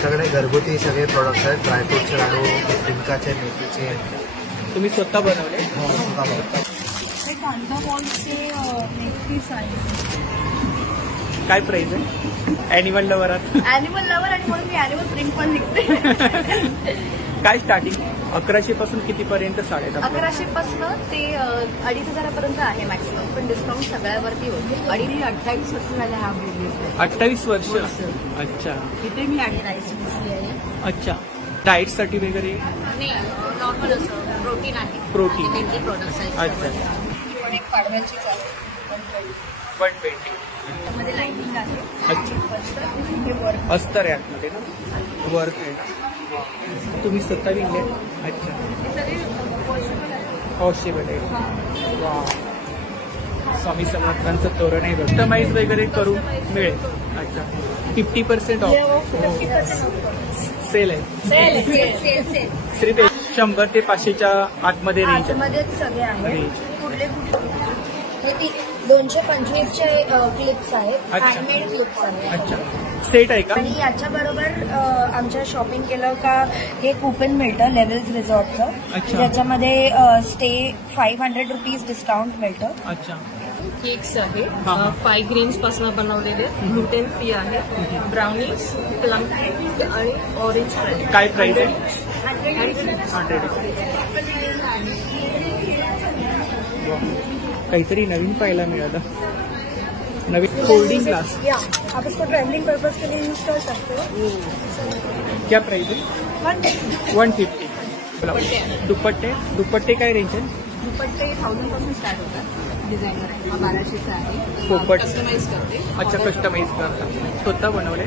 आमच्याकडे घरगुती सगळे प्रोडक्ट आहेत. ड्रायफ्रूटचे लाडू, डिंकाचे, मेथीचे. तुम्ही स्वतः बनवले? हो, स्वतः बनवतात. हे कांदा बॉल्सचे नेकपीस आहे. काय प्राइस आहे? ॲनिमल लवर ॲनिमल लवर आणि म्हणून मी ॲनिमल प्रिंट पण विकते. काय स्टार्टिंग 1100 पासून कितीपर्यंत साड्या? 1100 पासून ते 2500 पर्यंत आहे मॅक्सिमम, पण डिस्काउंट सगळ्यावरती होते. आणि 28 वर्ष झाले हा बिझनेस. 28 वर्ष. अच्छा. इथे मी आणि राईस मिसली आहे. अच्छा. डाएटसाठी वगैरे? नाही, नॉर्मल असं प्रोटीन आहे. प्रोटीन. हेल्दी प्रोडक्ट्स आहेत. अच्छा. एक पाडव्याचीच आहे. 120. त्यामध्ये लाईनिंग आहे. अच्छा. अस्तर आहे आतमध्ये ना? वर्क आहे ना? तुम्ही स्वतः विकले? अच्छा. हे सगळे वॉशेबल आहे. वॉशेबल आहे. वा. स्वामी समर्थांचं तोरण आहे. कस्टमाइज वगैरे करून मिळेल. अच्छा. 50% ऑफ. सेल आहे. सिर्फ 100 ते 500च्या आतमध्ये रेंज आतमध्येच सगळे आहेत. रेंज. कुठले हे 225चे क्लिप्स आहेत. अच्छा. हँडमेड क्लिप्स आहेत. अच्छा. सेट आहे का? आणि याच्याबरोबर आमच्या शॉपिंग केलं का हे कुपन मिळतं लेव्हल्स रिसॉर्टचं. अच्छा. ज्याच्यामध्ये स्टे 500 रुपीज डिस्काउंट मिळतं. अच्छा. केक्स आहे. हा. 5 ग्रेन्स पासून बनवलेले. ग्लुटेन फ्री आहे. ब्राउनीज, प्लम केक आणि ऑरेंज फ्राय. काय प्राइस आहे? 100. काहीतरी नवीन पाहायला मिळालं. नवीन फोल्डिंग ग्लास. या आप इसको ट्रैवलिंग पर्पज के लिए यूज कर सकते हो. क्या प्राइस आहे? 150. दुपट्टे काय रेंज आहे? दुपट्टे 1000 पासून स्टार्ट होतात. डिझायनर आहे. हा 1200चा आहे. पोपट. कस्टमाइज करते. अच्छा. कस्टमाइज करता स्वतः बनवले?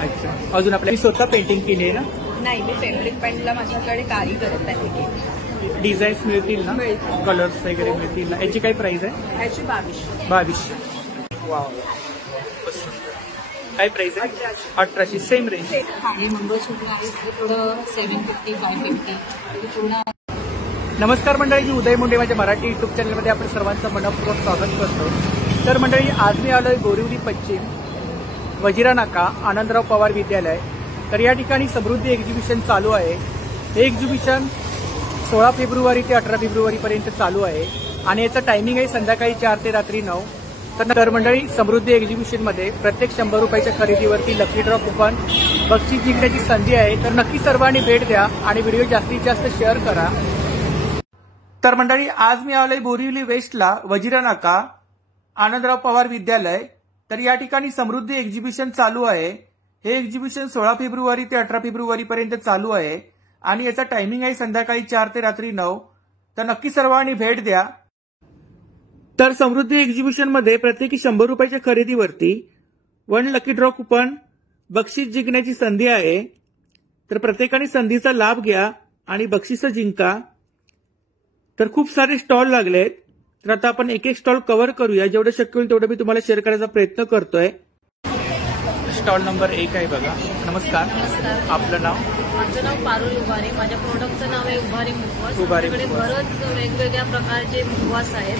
अच्छा. अजून आपल्या स्वतः पेंटिंग केली आहे ना? नाही, मी फेब्रिक पेंटला माझ्याकडे कारीगर आहेत त्यांनी केली. डिझाईन्स मिळतील ना? कलर्स वगैरे मिळतील ना? याची काय प्राइस आहे? ह्याची 2200. 2200. वाव. काय प्राइस आहे? 1800. Same range. हे मंगळसूत्र आहे. हे थोडं 750, 550 पूर्ण. नमस्कार मंडळी, मी उदय मुंडे. माझ्या मराठी युट्यूब चॅनलमध्ये आपण सर्वांचं मनपूर्वक स्वागत करतो. तर मंडळी, आज मी आलोय बोरिवली पश्चिम वजिरा नाका आनंदराव पवार विद्यालय. तर या ठिकाणी समृद्धी एक्झिबिशन चालू आहे. हे एक्झिबिशन 16 फेब्रुवारी ते 18 फेब्रुवारीपर्यंत चालू आहे आणि याचं टायमिंग आहे संध्याकाळी 4 ते रात्री 9. तर मंडळी, समृद्धी एक्झिबिशनमध्ये प्रत्येक 100 रुपयाच्या खरेदीवरती लकी ड्रॉ कुपन बक्षीस जिंकण्याची संधी आहे. तर नक्की सर्वांनी भेट द्या आणि व्हिडिओ जास्तीत जास्त शेअर करा. तर मंडळी, आज मी आलोय बोरिवली वेस्टला वजिरा नाका आनंदराव पवार विद्यालय. तर या ठिकाणी समृद्धी एक्झिबिशन चालू आहे. हे एक्झिबिशन 16 फेब्रुवारी ते 18 फेब्रुवारीपर्यंत चालू आहे आणि याचा टायमिंग आहे संध्याकाळी 4 ते रात्री 9. तर नक्की सर्वांनी भेट द्या. तर समृद्धी एक्झिबिशनमध्ये प्रत्येकी 100 रुपयाच्या खरेदीवरती 1 लकी ड्रॉ कुपन बक्षीस जिंकण्याची संधी आहे. तर प्रत्येकाने संधीचा लाभ घ्या आणि बक्षिसं जिंका. तर खूप सारे स्टॉल लागलेत. तर आता आपण एक एक स्टॉल कव्हर करूया. जेवढं शक्य होईल तेवढं मी तुम्हाला शेअर करायचा प्रयत्न करतोय. स्टॉल नंबर 1 आहे बघा. नमस्कार. आपलं नाव? माझं नाव पारुल उभारे. माझ्या प्रोडक्टचं नाव आहे उभारे मुखवास. उभारे माझ्याकडे मुखवास. बरंच वेगवेगळ्या प्रकारचे मुखवास आहेत.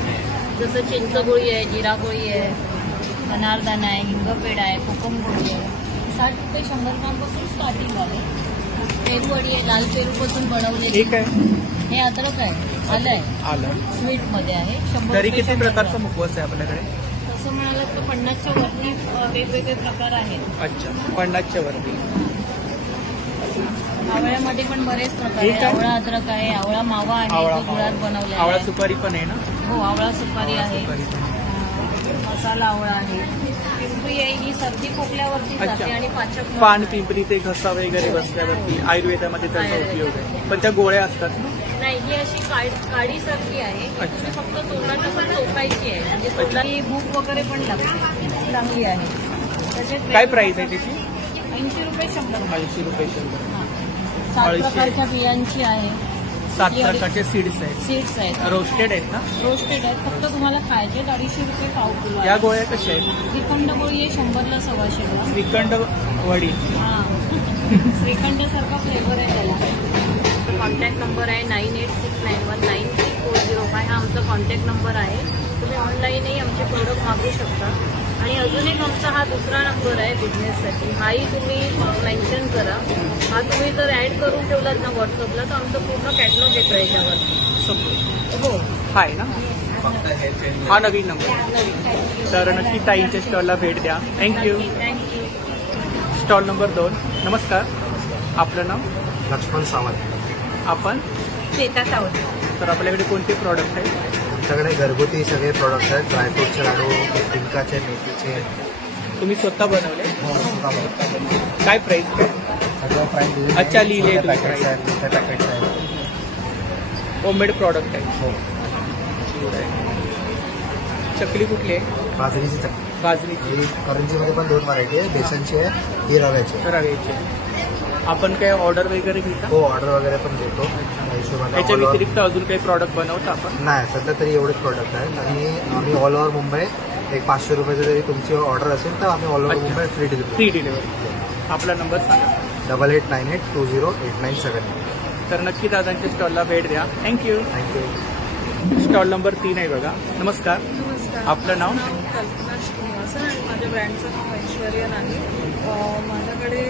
जसं चिंचगोळी आहे, जिरा गोळी आहे, अनारदाना आहे, हिंगपेड आहे, कोकम गोळी आहे. 60 रुपये 100 ग्रामपासून स्टार्टिंग आहे. पेरूवडी आहे, लाल पेरूपासून बनवलेली. एक आहे. हे अद्रक आहे, आलं आहे, आलं. स्वीटमध्ये आहे. 100 तरी रुपये किती 100 प्रकारचा ग्राम. मुखवास आहे आपल्याकडे? तसं म्हणालं तर 50च्या वरती वेगवेगळे प्रकार आहेत. अच्छा. 50च्या वरती. आवळ्यामध्ये पण बरेच प्रकार हे आहेत. काय? आवळा अद्रक आहे, आवळा मावा आहे, आवळा तो गुळात बनवलेला आवळा आहे. सुपारी पण आहे ना? हो, आवळा सुपारी आहे. सुपारी पण. मसाला आवळा आहे. पिंपरी आहे, ही सर्दी खोकल्यावरती अच्छा. जाते आणि पाचक पान पिंपरी ते घसा वगैरे बसल्यावरती आयुर्वेदामध्ये त्याचा उपयोग आहे. पण त्या गोळ्या असतात ना? नाही, ही अशी काडीसारखी आहे. अच्छा. ती फक्त तोंडाला पण चोखायची आहे. म्हणजे तोंडाला भूक वगैरे पण लागते, चांगली आहे. त्याचे काय प्राइस आहे त्याची? 80 रुपये 100. 80 रुपये 100. 7 80. प्रकारच्या बियांची आहे. 7 प्रकारचे सीड्स आहेत. सीड्स आहेत, रोस्टेड आहेत ना? रोस्टेड आहेत. फक्त तुम्हाला खायचे 250 रुपये पाव किलो आहे. या गोळ्या कशा आहेत? श्रीखंड गोळी आहे 100ला 125 ग्राम. श्रीखंड वडी. हां, श्रीखंडसारखा फ्लेवर आहे त्याला. कॉन्टॅक्ट नंबर आहे 9869193405. हा आमचा कॉन्टॅक्ट नंबर आहे. तुम्ही ऑनलाईनही आमचे प्रोडक्ट मागवू शकता. आणि अजून एक आमचा हा दुसरा नंबर आहे बिझनेससाठी. हाही तुम्ही मेन्शन करा. हा तुम्ही जर ऍड करून ठेवलात ना व्हॉट्सअपला तर आमचं पूर्ण कॅटलॉग येतो याच्यावर. हो हाय ना, हा नवीन नंबर. तर नक्की ताईंच्या स्टॉलला भेट द्या. थँक्यू. थँक्यू. Stall number 2. नमस्कार, आपलं नाव? लक्ष्मण सावंत. आपण? श्वेता सावंत. तर आपल्याकडे कोणते प्रॉडक्ट आहेत? आमच्याकडे घरगुती सगळे प्रोडक्ट आहेत. ड्रायफ्रूटचे लाडू, डिंकाचे, मेथीचे. तुम्ही स्वतः बनवले? सगळं काय प्राइस काय? प्राईस अच्छा, लिहिले तुम्ही पॅकेट्स price. आहेत, मोठे पॅकेट्स आहेत. होममेड प्रॉडक्ट आहे. हो. चकली कुठली आहे? बाजरीची चटणी. बाजरीची, ही करंजीमध्ये पण 2 व्हरायटी आहे. बेसनची आहे, ही रव्याची आहे. रव्याची. आपण काय ऑर्डर वगैरे घेता? हो, ऑर्डर वगैरे पण देतो. त्या हिशोबाने त्याच्या all over- व्यतिरिक्त अजून काही प्रॉडक्ट बनवता आपण? नाही, सध्या तरी एवढेच प्रोडक्ट आहेत. आणि आम्ही ऑल ओव्हर मुंबई एक 500 रुपयाचं जरी तुमची ऑर्डर असेल तर आम्ही ऑल ओव्हर अच्छा. Mumbai free delivery. Free delivery. आपला नंबर सांगा. 8898208979. तर नक्की दादांच्या स्टॉलला भेट द्या. थँक्यू. थँक्यू. स्टॉल नंबर 3 आहे बघा. नमस्कार, नमस्कार. आपलं नाव? कल्पना श्रीनिवासन आणि माझ्या ब्रँडचं नाव ऐश्वर्या नानी. माझ्याकडे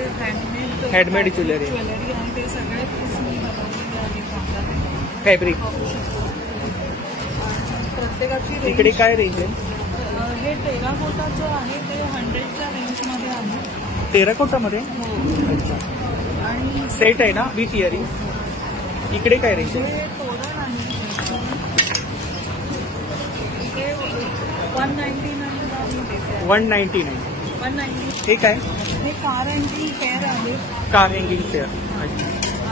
Handmade ज्वेलरी. ज्वेलरी आहे. ते सगळे पीस मी बनवलेले आहे कागदाने. फॅब्रिक. पाहू शकतो. आणि प्रत्येकाची इकडे रेंज काय रेंज आहे? हे टेराकोटाचं आहे. ते 100च्या रेंजमध्ये आहे. टेराकोटामध्ये हो. आणि सेट आहे ना विथ इयरिंग. इकडे काय रेंज आहे? हे तोरण आहे. ते 199 देते. 199. 190. हे काय? हे कार अँटी पेअर आहे. Car hanging chair.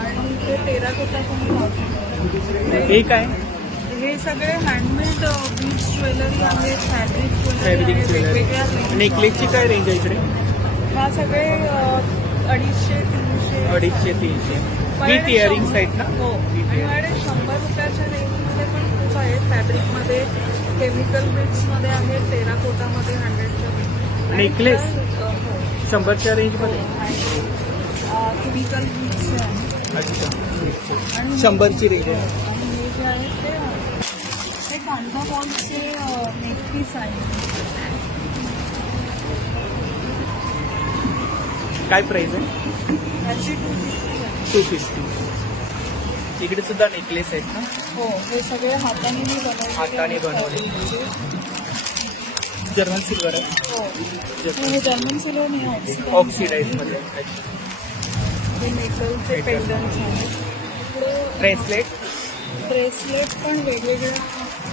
आणि ते टेराकोटाचं मी लावते. हे काय? हे सगळे हँडमेड बीच ज्वेलरी आहे. Fabric fabric jewellery jewellery. वेगवेगळ्या range नेकलेसची काय रेंज आहे इकडे? हा सगळे 250-300. 250-300 विथ इयरिंग्स आहेत ना? हो. आणि माझ्याकडे 100 रुपयाच्या रेंजमध्ये पण खूप आहेत. फॅब्रिकमध्ये, केमिकल बीट्समध्ये आहेत, टेराकोटामध्ये 100च्या रेंज. नेकलेस? हो. 100च्या रेंजमध्ये. केमिकल बीट्स आहे. अच्छा. आणि 100ची रेंज आहे. आणि हे जे आहे ते कांदा बॉलचे नेकपीस आहे. काय प्राइस आहे? याची 250 आहे. 250. इकडे सुद्धा नेकलेस आहेत ना? हो. हे सगळे हाताने मी बनवले. हाताने बनवले. जर्मन सिल्वर आहे. हो. हे जर्मन सिल्वर नाही आहे. ऑक्सिडाईज मध्ये. हे मेटलचे पेंडन्ट्स आहेत. ब्रेसलेट. ब्रेसलेट पण वेगवेगळे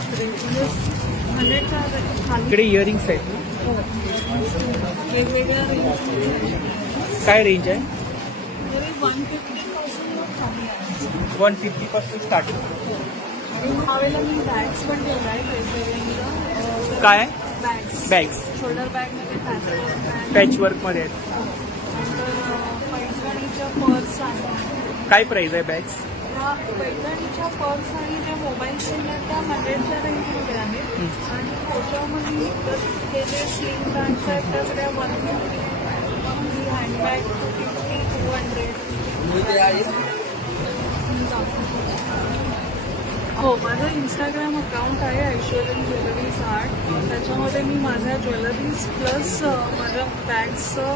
म्हणजे 100च्या खाली. इकडे इयरिंग्स आहेत ना? हो. वेगवेगळ्या रेंजमध्ये काय रेंज आहे? तरी 150 पासून खाली आहे. 150 पासून स्टार्टिंग. आणि हवेला मी बॅग्स पण ठेवला आहे. वेगवेगळ्या काय? बॅग्स. शोल्डर बॅगमध्ये पॅचवर्क मध्ये आहेत. पैठणीच्या पर्स आहेत. काय प्राइस आहे बॅग्स? त्या पैठणीच्या पर्स आणि ज्या मोबाईल सेल आहेत त्या 100च्या रेंजमध्ये आहेत. आणि त्याच्यामध्ये हे जे स्लिंग बॅग्स आहेत त्या सगळ्या 150. हँडबॅग 250, 200. हो. माझं इंस्टाग्राम अकाउंट आहे ऐश्वर्यन ज्वेलरीज आर्ट. त्याच्यामध्ये मी माझ्या ज्वेलरीज प्लस माझ्या बॅग्सचं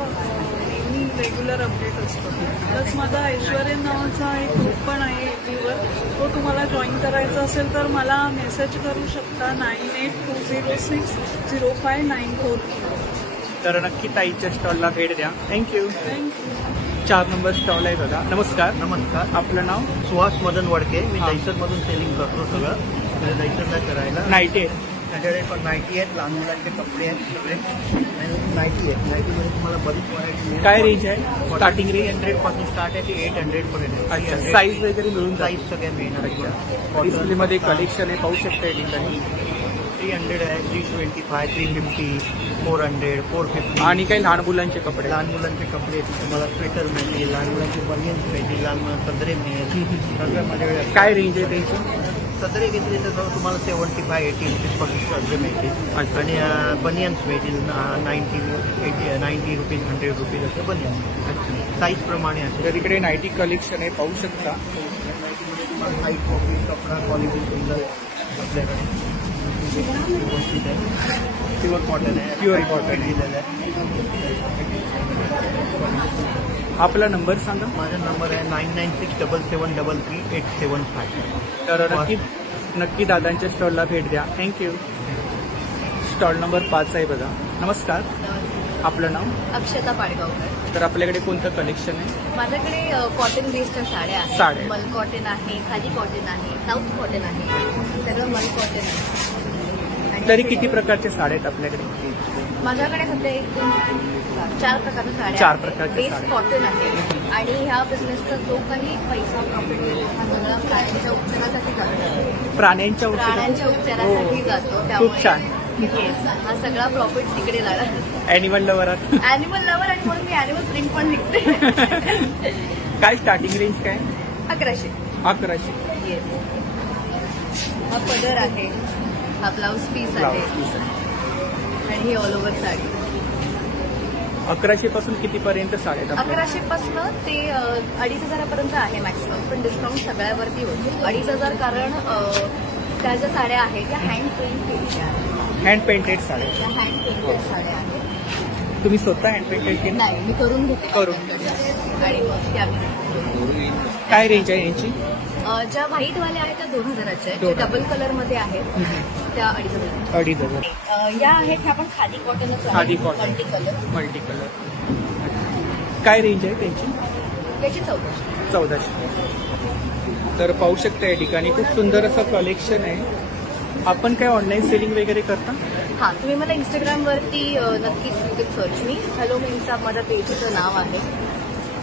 नेहमी रेग्युलर अपडेट असतो. प्लस माझा ऐश्वर्यन नावाचा एक ग्रुप पण आहे एफबीवर. तो तुम्हाला जॉईन करायचा असेल तर मला मेसेज करू शकता 9820605943. तर नक्की ताईच्या स्टॉलला भेट द्या. थँक्यू. थँक्यू. 4 नंबर स्टॉल आहे बघा. नमस्कार, नमस्कार. आपलं नाव? सुहास मदन वडके. मी हा. दहीसरमधून सेलिंग करतो सगळं. दहीसरला करायला नाईटे. त्याच्याकडे पण नाईटी आहेत, लहान मुलांचे कपडे आहेत सगळे. आणि नाईटी आहेत. नाईटीमध्ये तुम्हाला बरीच व्हरायटी मिळेल. काय रेंज आहे? Starting range? 300 पासून स्टार्ट आहे ते 800 पर्यंत. अच्छा. साईज वगैरे मिळून जाईल. साईज सगळ्या मिळणार. डिस्प्लेमध्ये कलेक्शन आहे, पाहू शकता या ठिकाणी. 300 आहे, 325, 350, 400, 450. आणि काही लहान मुलांचे कपडे. लहान मुलांचे कपडे तुम्हाला स्वेटर मिळतील, लहान मुलांचे बनियन्स मिळतील, लहान मुलांना सदरे मिळेल. सगळं माझ्याकडे काय रेंज आहे त्यांची? सदरे घेतले तर तुम्हाला 75-80 रुपीज पासून सदरे मिळतील. अच्छा. आणि बनियन्स मिळतील 90 रुपीज, 100 रुपीज असं बनियन्स. साईज प्रमाणे असेल. तर इकडे नाईटी कलेक्शन आहे, पाहू शकता. हाईट कॉपी कपडा क्वालिटी सुंदर आपल्याकडे व्यवस्थित आहे. प्युअर कॉटन आहे. Pure cotton. दिलेलं आहे. आपला नंबर सांगा. माझा नंबर आहे 9967733875. तर नक्की दादांच्या स्टॉलला भेट द्या. थँक्यू. स्टॉल नंबर 5 आहे बघा. नमस्कार, आपलं नाव? अक्षता पाडगावकर. तर आपल्याकडे कोणतं कलेक्शन आहे? माझ्याकडे कॉटन बेस्डच्या साड्या साड्या. आहेत. मल कॉटन आहे, खादी कॉटन आहे, साऊथ कॉटन आहे, सगळं मल कॉटन आहे. आणि तरी किती प्रकारच्या साड्या आहेत आपल्याकडे? माझ्याकडे सध्या 4 प्रकारच्या साड्या 4 आहेत. प्रकारच्या बेस्ट साड्या. कॉटन आहे आणि ह्या बिझनेसचा जो काही पैसा प्रॉफिट हा सगळा प्राण्यांच्या उपचारासाठी जातो. प्राण्यांच्या औषधात? प्राण्यांच्या उपचारासाठी जातो. खूप त्यामुळे छान. येस, हा सगळा प्रॉफिट तिकडे जाणार. ॲनिमल लवरात. ॲनिमल लवर आणि म्हणून मी ॲनिमल प्रिंट पण विकते. काय स्टार्टिंग रेंज काय? 1100. 1100. येस. हा पदर आहे, हा ब्लाऊज पीस आहे ब्लाऊज पीस आहे. आणि ही ऑल ओव्हर साडी. 1100 पासून कितीपर्यंत साड्या आहेत आपल्याकडे? 1100 पासून ते 2500 पर्यंत आहे मॅक्सिमम, पण डिस्काउंट सगळ्यावरती होतो. 2500 कारण त्या ज्या साड्या आहेत त्या हँड पेंट केलेल्या आहेत. हँड पेंटेड साड्या. त्या हँड पेंटेड साड्या आहेत. तुम्ही स्वतः हँड पेंटेड केली? नाही, मी करून घेते. करून. आणि मग त्या आम्ही काय रेंज आहे यांची? ज्या व्हाईटवाल्या आहेत त्या 2000च्या आहेत. 2000. ज्या डबल कलरमध्ये आहेत त्या 2500. 2500. या आहेत ह्या पण खादी कॉटनच khadi cotton. Multi colour. Multi colour. काय रेंज आहे त्यांची? याची 1400. 1400. तर पाहू शकता या ठिकाणी खूप सुंदर असं कलेक्शन आहे. आपण काय ऑनलाईन सेलिंग वगैरे करता? हा, तुम्ही मला इंस्टाग्रामवरती नक्कीच सर्च मी हॅलो मीनचा माझ्या पेजचं नाव आहे.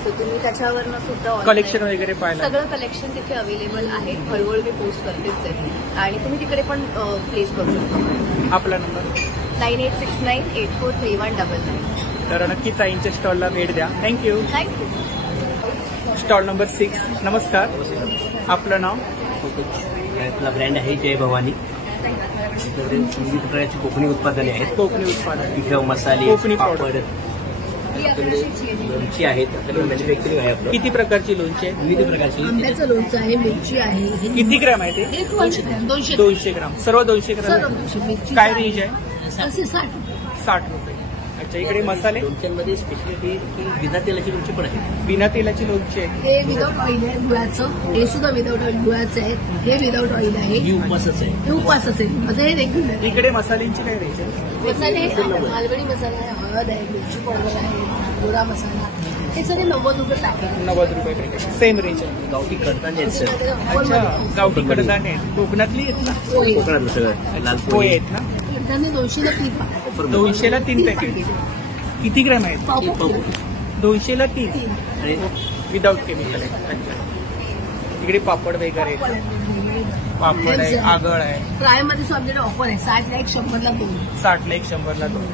सो तुम्ही त्याच्यावरनं सुद्धा online कलेक्शन वगैरे पाहायला? सगळं कलेक्शन तिथे अवेलेबल आहे. हळूहळू मी पोस्ट करतेच आहे आणि तुम्ही तिकडे पण प्लेस करू शकता. आपला नंबर? 9869843199. तर नक्की ताईंच्या स्टॉलला भेट द्या. थँक्यू. थँक्यू. Stall number 6. नमस्कार, आपलं नाव? आपला ब्रँड आहे जय भवानी. विविध प्रकारची कोकणी उत्पादने आहेत. कोकणी उत्पादन, पिठं, मसाले, कोकणी पापड, product. लोणची आहेत. आपल्याकडे मॅन्युफॅक्चरिंग आहे आपलं. किती प्रकारची लोणची आहे? विविध प्रकारची आंब्याचं लोणचं आहे, मिरची आहे. किती ग्रॅम आहे ते? 200 ग्रॅम. 200 ग्राम. सर्व 200 ग्राम आहे? मिरची काय रेंज आहे? असे 60. 60 रुपये. अच्छा, इकडे मसाले? लोणच्यांमध्ये स्पेशलिटी की बिना तेलाची लोणची पण आहे. बिना तेलाची लोणची आहे. हे विदाऊट ऑइल आहे गुळाचं. हे सुद्धा विदाऊट ऑइल गुळाचं आहे. हे विदाऊट ऑइल आहे. ही उपवासच आहे. हे उपवास असेल. माझं हे रेग्युलर. इकडे मसाल्यांची काय रेंज आहे? मसाले मालवणी मसाला आहे, हळद आहे, मिरची पावडर आहे, गोडा मसाला. हे सगळे 90 रुपये पॅकेट. 90 रुपये पॅकेट. सेम रेंज आहे. गावठी कडधान्य आहेत सर. अच्छा, गावठी कडधान्य आहेत. कोकणातली आहेत ना? कोकणातलं सगळं. लाल पोहे पोहे आहेत ना? त्यांनी 200ला 3 200ला 3 पॅकेट. किती ग्रॅम आहेत? 200ला 3 आणि विदाऊट केमिकल आहे. अच्छा, इकडे पापड वगैरे आहेत. पापड आहे, आगळ आहे. फ्राय मध्ये सुद्धा आपल्याकडे ऑफर आहे. 60ला 1 100ला 2. 60ला 1 100ला 2.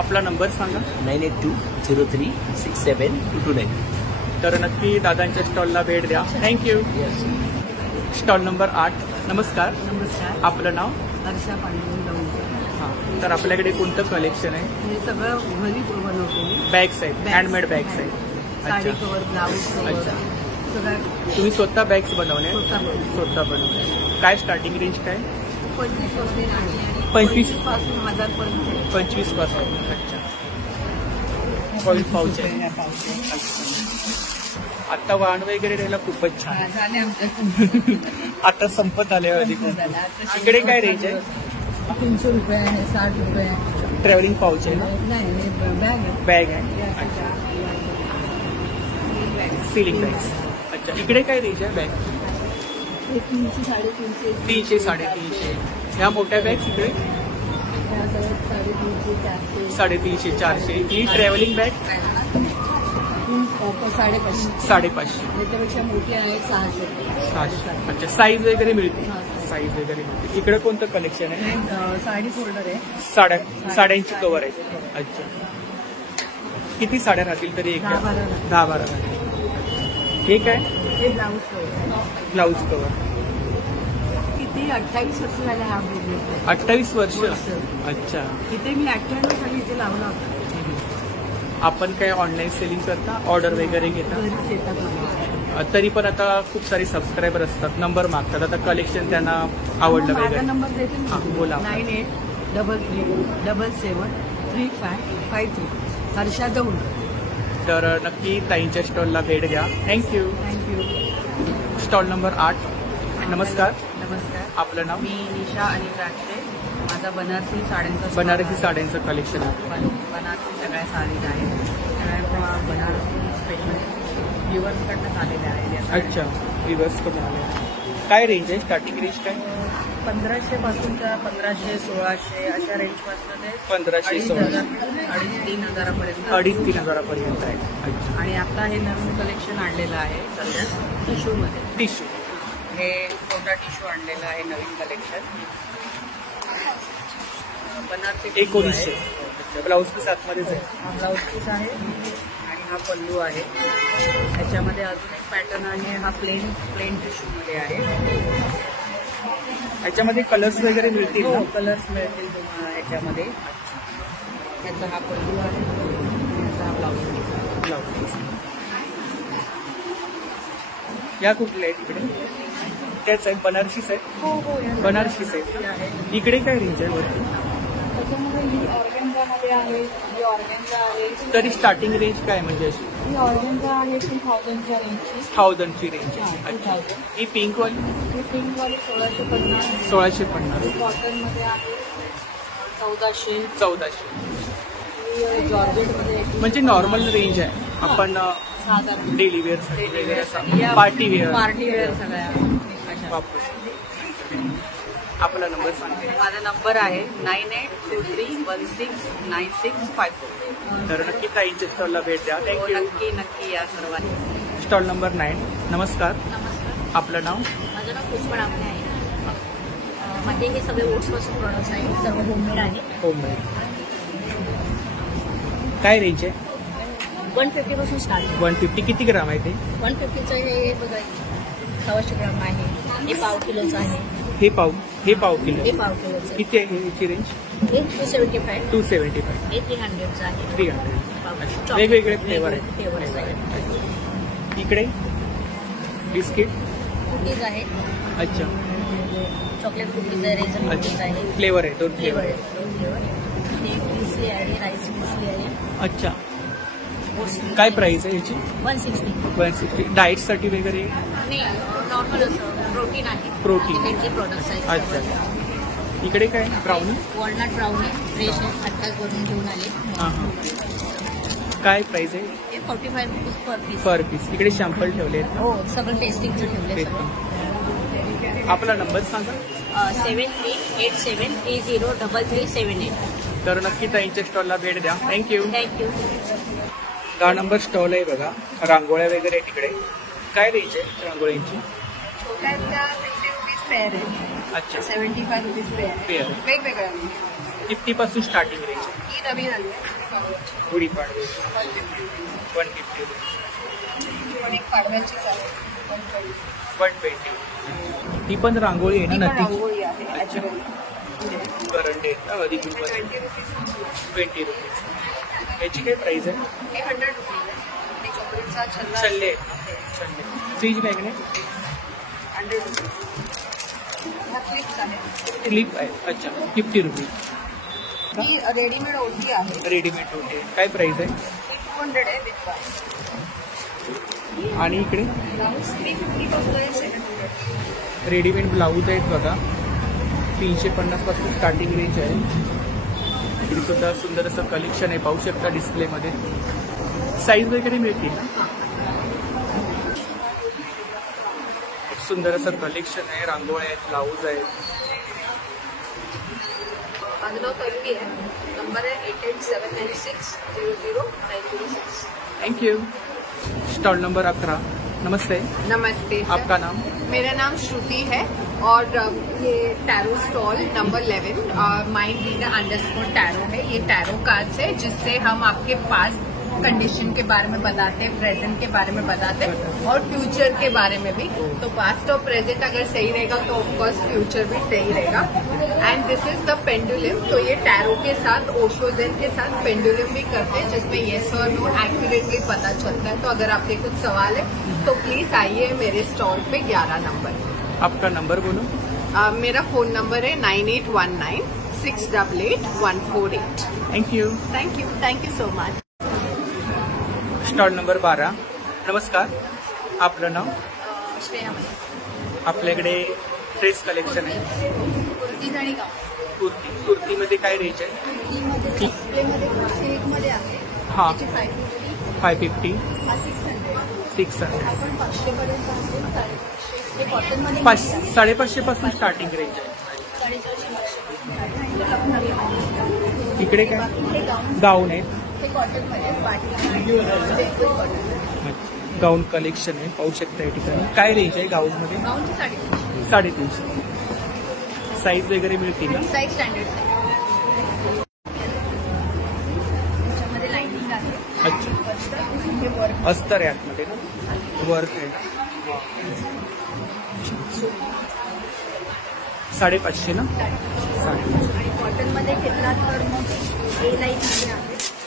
आपला नंबर सांगा. 9820367229. तर नक्की दादांच्या स्टॉलला भेट द्या. थँक्यू. Stall number 8. नमस्कार, नमस्कार. आपलं नाव? हर्षा पांडुरंग दौंडकर. हां, तर आपल्याकडे कोणतं कलेक्शन आहे? हे सगळं घरी बनवते मी. बॅग्स आहेत, हँडमेड बॅग्स आहेत. साडी अच्छा, कवर, ब्लाऊज कवर अच्छा. सगळं तुम्ही स्वतः बॅग्स बनवल्या? स्वतः बनवते. स्वतः बनवल्या. काय स्टार्टिंग रेंज काय? 25 पासून आहे. 25 पासून 1000 पर्यंत. 25 पासून. अच्छा, फॉईल पाऊच आहे. आता वाण वगैरे द्यायला खूपच छान. झाले आमच्या आता संपत आले अधिक. इकडे काय रेंज आहे? 300 रुपये आहे, 60 रुपये आहे. ट्रॅव्हलिंग पाऊच आहे ना? नाही हे बॅग आहे. बॅग आहे. अच्छा, सिलिंग बॅग्स. अच्छा, इकडे काय रेंज आहे बॅग? हे 300, 350. 300, 350. ह्या मोठ्या बॅग्स इकडे ह्या सगळ्यात 350, 400. 350, 400. ही ट्रॅव्हलिंग बॅग 550. 550. त्याच्यापेक्षा मोठी आहे 600. 600. अच्छा, साईज वगैरे मिळते? हां. साईज वगैरे मिळते. इकडे कोणतं कलेक्शन आहे? हे साडी फोल्डर आहे. साड्यांची कवर आहे. अच्छा, किती साड्या राहतील तरी? 10-12 10-12 राहतील. हे काय? हे ब्लाऊज कवर. Blouse cover. किती 28 वर्ष झाले हा बिझनेस. 28 वर्ष. वर्ष. अच्छा, इथे मी 98 साली इथे लावला होता. आपण काय ऑनलाईन सेलिंग करता? ऑर्डर वगैरे घेता? घरीच येतात मला. तरी पण आता खूप सारे सबस्क्रायबर असतात, नंबर मागतात. आता कलेक्शन त्यांना आवडलं माझा वगैरे. नंबर देते मी. हां, बोला. 9833773553. हर्षा दौंड. तर नक्की ताईंच्या स्टॉलला भेट द्या. थँक्यू. Stall number 8. नमस्कार. नमस्कार. आपलं नाव? मी निशा आणि द्राक्षे. माझा बनारसी साड्यांचा बनारसी साड्यांचं कलेक्शन आहे. बनारसी सगळ्या साडीज आहेत. सगळ्या बनारसी स्पेशल व्ह्युअर्सकडनं आलेल्या आहेत या साड्या. अच्छा, रिव्हर्स करून आले. काय रेंज आहे? स्टार्टिंग रेंज काय? 1500 पासूनच्या 1500, 1600 अशा रेंजपासून ते 1500, 1600. 2,500-3,000 हजारापर्यंत. 2,500-3,000 पर्यंत आहे. अच्छा. आणि आता हे नवीन कलेक्शन आणलेलं आहे सध्या टिश्यूमध्ये. टिश्यू. हे छोटा टिश्यू आणलेला आहे नवीन कलेक्शन. बनारसी टिश्यू 1900. आहे. अच्छा, ब्लाऊज पीस आतमध्येच आहे. हा ब्लाऊज पीस आहे आणि हा पल्लू आहे. त्याच्यामध्ये अजून एक पॅटर्न आहे. हा प्लेन टिश्यूमध्ये आहे. ह्याच्यामध्ये कलर्स वगैरे मिळतील ना? कलर्स मिळतील तुम्हाला ह्याच्यामध्ये. त्याचा हा पल्लू आहे आणि याचा हा ब्लाऊज पीस. Blouse piece. या कुठल्या आहेत इकडे? त्याच आहेत, बनारसीच आहेत. हो बनारसीच आहेत. आहे. इकडे काय रेंज आहे वरती? त्याच्यामध्ये ही ऑर्गेन्झामध्ये आहे, ही ऑर्गेन्झा आहे. तरी स्टार्टिंग रेंज काय म्हणजे अशी? ही ऑर्गेन्झा आहे 2000च्या रेंजची. 1000ची रेंज आहे. हा, अच्छा. 2000. ही पिंकवाली ही पिंकवाली 1650. 1650. ही कॉटनमध्ये आहे 1400. 1400. ही जॉर्जेटमध्ये म्हणजे नॉर्मल रेंज आहे. आपण साधारण डेली वेअर या पार्टी वेअर पार्टी वेअर सगळ्या अशा. वापरू शकतो. आपला नंबर सांगते. माझा नंबर आहे 9823169654. तर नक्की ताईंच्या स्टॉलला भेट द्या. थँक्यू. नक्की या सर्वांनी. Stall number 9. नमस्कार. नमस्कार. आपलं नाव? माझं नाव पुष्पा डामणे आहे. माझे हे सगळे ओट्सपासून प्रोडक्ट्स आहेत. सर्व होममेड आहे. होममेड. काय रेंज आहे? 150 पासून स्टार्ट आहे. 150. किती ग्राम आहे ते? 150चं हे बघा 600 ग्राम आहे. हे पाव किलोचं आहे. हे पाव किलो. हे पाव किलोचं. किती आहे याची रेंज? हे 275. 275. हे 300चं आहे. 300. वेगवेगळे फ्लेवर आहेत. फ्लेवर्स आहेत. इकडे बिस्किट. कुकीज आहे. अच्छा. चॉकलेट कुकीज आहे. रेझन कुकीज आहे. फ्लेवर आहे. 2 फ्लेवर फ्लेवर. आहे. 2 फ्लेवर. हे क्रिस्पी आहे. राईस क्रिस्पी आहे. अच्छा. काय प्राइस आहे याची? 160. 160. डाएटसाठी वगैरे? नाही नॉर्मल असं प्रोटीन आहे. प्रोटीन. हेल्दी प्रोडक्ट्स आहेत. अच्छा. इकडे काय? ब्राउनी. वॉलनट ब्राउनी फ्रेश आहे. आत्ताच बनवून घेऊन आले. हां हां. काय प्राइस आहे? हे 45 रुपीज पर पीस. पर पीस. इकडे सॅम्पल ठेवले आहेत. हो सगळं टेस्टिंगचं ठेवले सगळं. आपला नंबर सांगा. 7387303378. तर नक्की ताईंच्या स्टॉलला भेट द्या. थँक्यू. थँक्यू. 10 नंबर स्टॉल आहे बघा. रांगोळ्या वगैरे आहे तिकडे. काय रेंज आहे रांगोळ्यांची? छोट्यातल्या 50 रुपीज पेअर आहे. अच्छा. 75 रुपीज पेअर आहे. पेअर. वेगवेगळ्या. 50 पासून स्टार्टिंग रेंज आहे. ही नवीन आली आहे. गुढी पाडवे 150. पण एक पाडव्याचीच आहे. 120. 120. ही पण रांगोळी आहे ही ना? पण नक्की. रांगोळी आहे. अच्छा. करंडे अधिक 20 रुपीज. याची काय प्राइस आहे? हे 100 रुपीज आहे. आणि चॉकलेटचा छल्ला छल्ले. Fridge magnet. 100 रुपीज. हा क्लिप्स आहे. क्लिप आहे. अच्छा. 50 रुपीज. ही रेडीमेड ओटी आहे. रेडीमेड होते. काय प्राइस आहे? 200 आहे विथ बाय. आणि इकडे ब्लाऊज 350 पासून आहे 700. रेडीमेड ब्लाऊज आहेत बघा. 350 पासून स्टार्टिंग रेंज आहे. इकडे सुद्धा सुंदर असं कलेक्शन आहे. पाहू शकता डिस्प्लेमध्ये. साईज वगैरे मिळतील ना? सुंदर असं कलेक्शन आहे. रांगोळ्या आहेत. ब्लाऊज आहेत. माझं नाव तन्वी आहे. नंबर आहे 8879600906. Thank you. Stall number 11. Namaste. Namaste sir. आपका नाम? मेरा नाम श्रुति है और ये tarot stall number 11 mind reader _ tarot है। ये टैरो कार्ड्स है जिससे हम आपके पास कंडीशन के बारे में बताते हैं, प्रेजेंट के बारे में बताते हैं और फ्यूचर के बारे में भी। तो पास्ट और प्रेजेंट अगर सही रहेगा तो ऑफकोर्स फ्यूचर भी सही रहेगा। End this is the pendulum. तो ये टैरो के साथ ओशो ज़ेन के साथ पेंडुलम भी करते हैं जिसमें येस और नो एक्यूरेटली पता चलता है। तो अगर आपके कुछ सवाल है तो प्लीज आइए मेरे स्टॉल पे 11 नंबर। आपका नंबर बोलो। मेरा फोन नंबर है 9819 688 148। Thank you. Thank you so much. Stall number 12. नमस्कार, आपलं नाव? श्रेया आपल्याकडे ड्रेस कलेक्शन आहे. कुर्तीज आणि गाऊन. कुर्तीमध्ये काय रेंज आहे? कुर्तीमध्ये डिस्प्लेमध्ये सिल्कमध्ये आहे. हां. त्याची 550, 550, हा 600. 600. आपण 500 पर्यंत आहे. 550 हे कॉटनमध्ये 550 पासून स्टार्टिंग रेंज आहे. 450. इकडे काय हे गाऊन गाऊन आहे? हे कॉटनमध्ये पार्टी कॉटन. गाऊन कलेक्शन आहे, पाहू शकता या ठिकाणी. काय रेंज आहे गाऊनमध्ये? गाऊनची 350. 350. साईज वगैरे मिळतील ना? Size standard size. त्याच्यामध्ये लाइनिंग आहे. अच्छा, हे वर्क अस्तर आहे आतमध्ये ना, वर्क आहे. 550 ना? आणि कॉटनमध्ये घेतला तर मग ए लाईन आहे.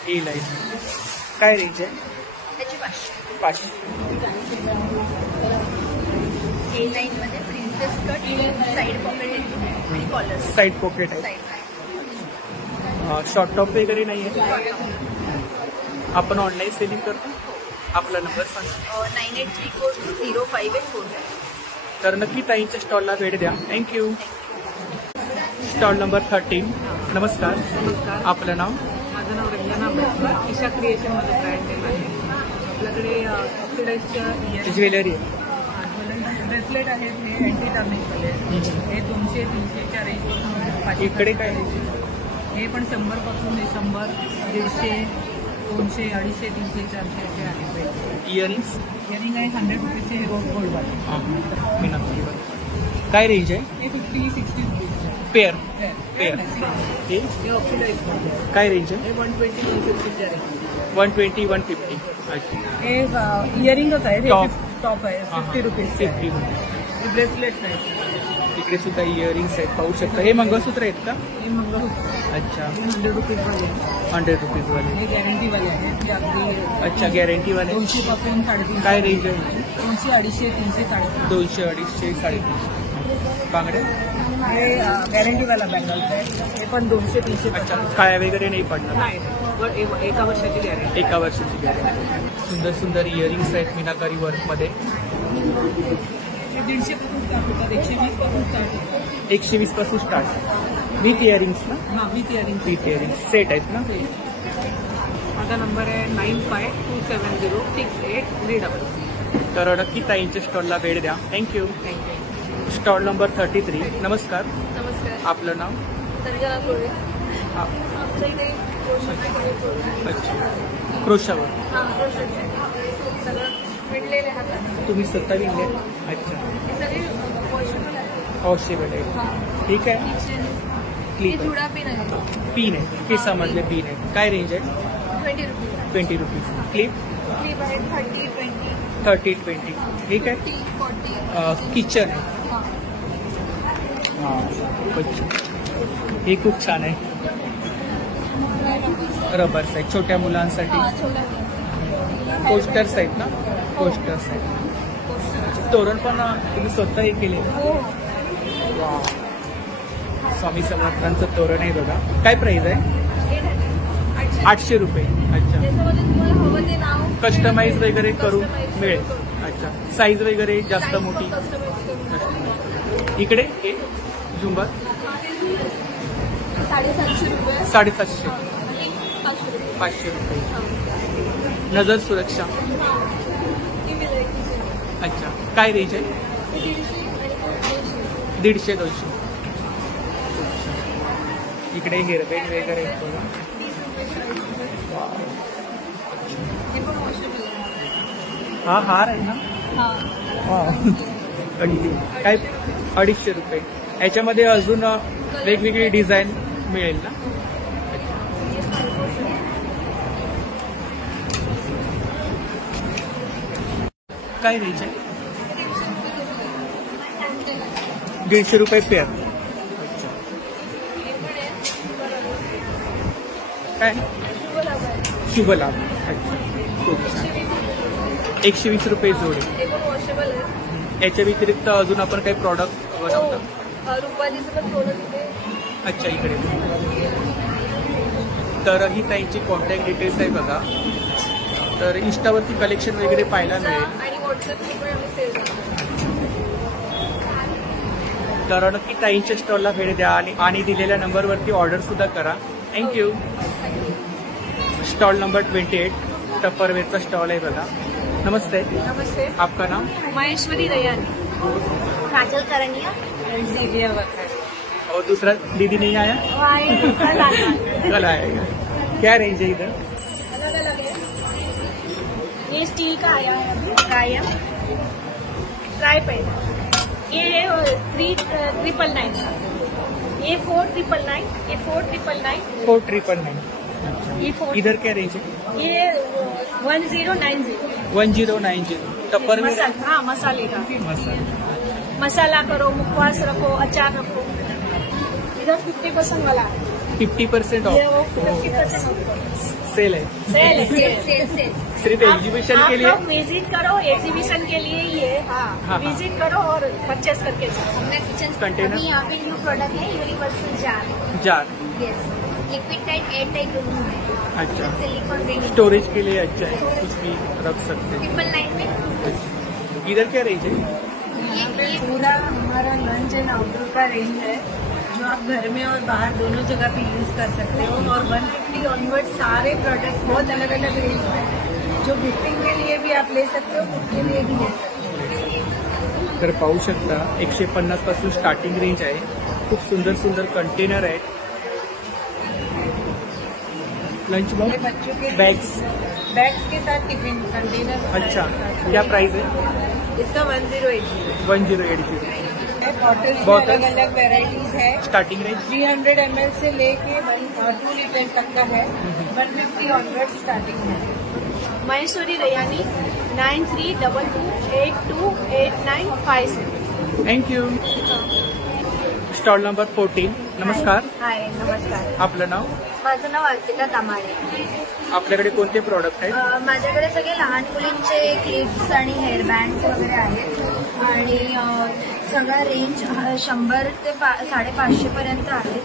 ए लाईन. काय रेंज आहे? त्याची 500. 500. ए लाईनमध्ये प्रिन्सेस कट साईड पॉकेट येते आणि कॉलर साईड पॉकेट आहे. साईड शॉर्ट टॉप वगैरे नाही आहे. आपण ऑनलाईन सेलिंग करतो. आपला नंबर सांगा. 9834205847. तर नक्की ताईंच्या स्टॉलला भेट द्या. थँक्यू. Stall number 13. नमस्कार, आपलं नाव? माझं नाव रंजना आंबेडकर. ईशा क्रिएशनमध्ये ब्रँड नेम आहे. आपल्याकडे ऑक्सिडाईजच्या ज्वेलरी ब्रेसलेट आहेत. हे अँटी टर्निंगवाले हे 200, 300च्या रेंजपासून. इकडे काय रेंज? हे पण 100 पासून हे 100, 150, 200, 250, 300, 400 असे आहेत. इयरिंग्स? इयरिंग आहे 100 रुपीचे. हे गोल्डवाले. मी नक्की. काय रेंज आहे? हे 50-60 रुपीचे पेअर. पेअर. हे ऑक्सिडाईज काय रेंज आहे? हे 120-150च्या रेंज. 120-150. अच्छा. हे इयरिंगच आहे. टॉप. टॉप आहे 50 रुपीज. 50. हे ब्रेसलेट्स आहेत. इकडे सुद्धा इयरिंग्स आहेत, पाहू शकता. हे मंगळसूत्र आहेत का? हे मंगळसूत्र. अच्छा. हे 100 रुपीजवाले आहे. 100 रुपीजवाले. हे गॅरंटीवाले आहेत. हे अगदी अच्छा, गॅरंटीवाले. 200 पासून 350. काय रेंज आहे? 200, 250, 300, 350. 200, 250, 350. बांगड्या? हे गॅरंटीवाला बँगल्स आहे. हे पण 200, 300. अच्छा, काळ्या वगैरे नाही पडणार? नाही, एका वर्षाची गॅरंटी. एका वर्षाची गॅरंटी. सुंदर सुंदर इयरिंग्स आहेत मीनाकारी वर्कमध्ये. हे 150 पासून स्टार्ट होतात. 120 पासून स्टार्ट होतात. 120 पासून स्टार्ट. विथ इयरिंग्स ना? हां, with earring. With earrings set आहेत ना? माझा नंबर आहे 9527068300. तर नक्की ताईंच्या स्टॉलला भेट द्या. थँक्यू. Stall number 33. नमस्कार, नमस्कार. आपलं नाव? सर्जना कोळी. हां. आमच्या इथे अच्छा, क्रोशावर हां सगळं विणलेले हातात. तुम्ही स्वतः विणले? अच्छा, हे सगळे वॉशेबल आहे. वॉशेबल आहे. हां. ठीक आहे. किचन क्लिप आहे. जुडा पिन आहे. पिन आहे, केसामधले पिन आहे. काय रेंज आहे? 20 रुपीज. 20 रुपीज. क्लिप? क्लिप आहे 30-20. 30-20. ठीक आहे. 40. किचन आहे. हां. हे खूप छान आहे. रबर्स आहेत छोट्या मुलांसाठी. हां, छोटा. पोस्टर्स आहेत ना? पोस्टर्स आहेत. तोरण पण तुम्ही स्वतः हे केले? हो. स्वामी समर्थांचं तोरण आहे बघा. काय प्राइस आहे? 800 रुपये. अच्छा. त्याच्यामध्ये तुम्हाला हवं ते नाव कस्टमाइज वगैरे करून Customize मिळेल. करून. अच्छा, साईज वगैरे जास्त Size मोठी? पण customize करून. इकडे हे झुंबर 750 रुपये. 750. आणि 500 रुपये. 500 रुपये. नजर सुरक्षा. ही व्हेरायटीज आहे. अच्छा, काय रेंज आहे? 150 आणि 200. 150-200. इकडे हिरवेट वगैरे आहेत बघा. 30 रुपये. हे पण वॉशेबल आहे. हा हार आहे ना? हां. अगदी. काय? 250 रुपये. याच्यामध्ये अजून वेगवेगळी डिझाईन मिळेल ना? काय रेंज आहे? 150 रुपये पेअर. अच्छा. काय? शुभ लाभ. अच्छा, खूप छान. 120 रुपये जोडी. हे पण वॉशेबल आहे. याच्या व्यतिरिक्त अजून आपण काही प्रॉडक्ट बनवतो? रुपालीचं पण थोडं तिथे. अच्छा, इकडे. तर ही ताईंची कॉन्टॅक्ट डिटेल्स आहे बघा. तर इंस्टावरती कलेक्शन वगैरे पाहायला मिळेल. आणि व्हॉट्सअपची पण आम्ही सेल करतो. तर नक्की ताईंच्या स्टॉलला भेट द्या आणि दिलेल्या नंबरवरती ऑर्डर सुद्धा करा. थँक्यू. स्टॉल नंबर 28 टप्परवेरचा स्टॉल आहे बघा. नमस्ते. नमस्ते. आपका नाम? महेश्वरी रैयानी. काजल करनिया. और दूसरा दीदी नहीं आया? कल आएगा. क्या रेंज है इधर? अलग अलग है. ये स्टील का आया है अभी. ट्राई पेन. ये 3,999. ये 4,999. ये 4,999. 4,999. ये 4. इधर क्या रेंज है? ये 1090. 1090. टप्परवेर हाँ मसाले का. मसाला. मसाला करो, मुखवास रखो, अचार रखो. इधर 50% वाला है. 50% ये वो ऑफ. 50% ऑफ. सेल है. सेल है. सेल. सिर्फ एग्जीबिशन के लिए? आप विजिट करो, एग्जीबिशन के लिए ये. हाँ. विजिट करो और परचेस करके जाओ. हमने किचन कंटेनर? अभी यहाँ पे न्यू प्रोडक्ट है universal jar. Jar. Yes. Liquid tight air tight दोनों है. अच्छा. Silicon ring. स्टोरेज के लिए अच्छा है, कुछ भी रख सकते हैं. 999 में. इधर क्या रेंज है? ये पूरा हमारा लंच एंड आउटडोर का रेंज है जो आप घर में और बाहर दोनों जगह पे यूज कर सकते हो. और 150 ऑनवर्ड सारे प्रोडक्ट्स बहुत अलग अलग रेंज में है. जो गिफ्टिंग के लिए भी आप ले सकते हो, खुद के लिए भी ले सकते हो. तर पाहू शकता 150 पासून स्टार्टिंग रेंज आहे. खूप सुंदर सुंदर कंटेनर आहेत. लंच ये बॉक्स, बच्चों के बैग्स. बैग्स के साथ टिफिन कंटेनर. अच्छा. क्या प्राइस है? इसका 1080 1080. है. बॉटल्स में Bottles. अलग अलग वेराइटीज है. स्टार्टिंग रेंज 300 ml से लेके 2 लीटर तक का है. 150 ऑनवर्ड स्टार्टिंग है. महेश्वरी रैयानी 9322828957. थँक्यू. Stall number 14. नमस्कार. हाय नमस्कार. आपलं नाव? माझं नाव अर्पिता तामाणे. आपल्याकडे कोणते प्रॉडक्ट आहेत? माझ्याकडे सगळे लहान मुलींचे क्लिप्स आणि हेअरबँड्स वगैरे आहेत. आणि सगळा रेंज 100 ते 550 पर्यंत आहे.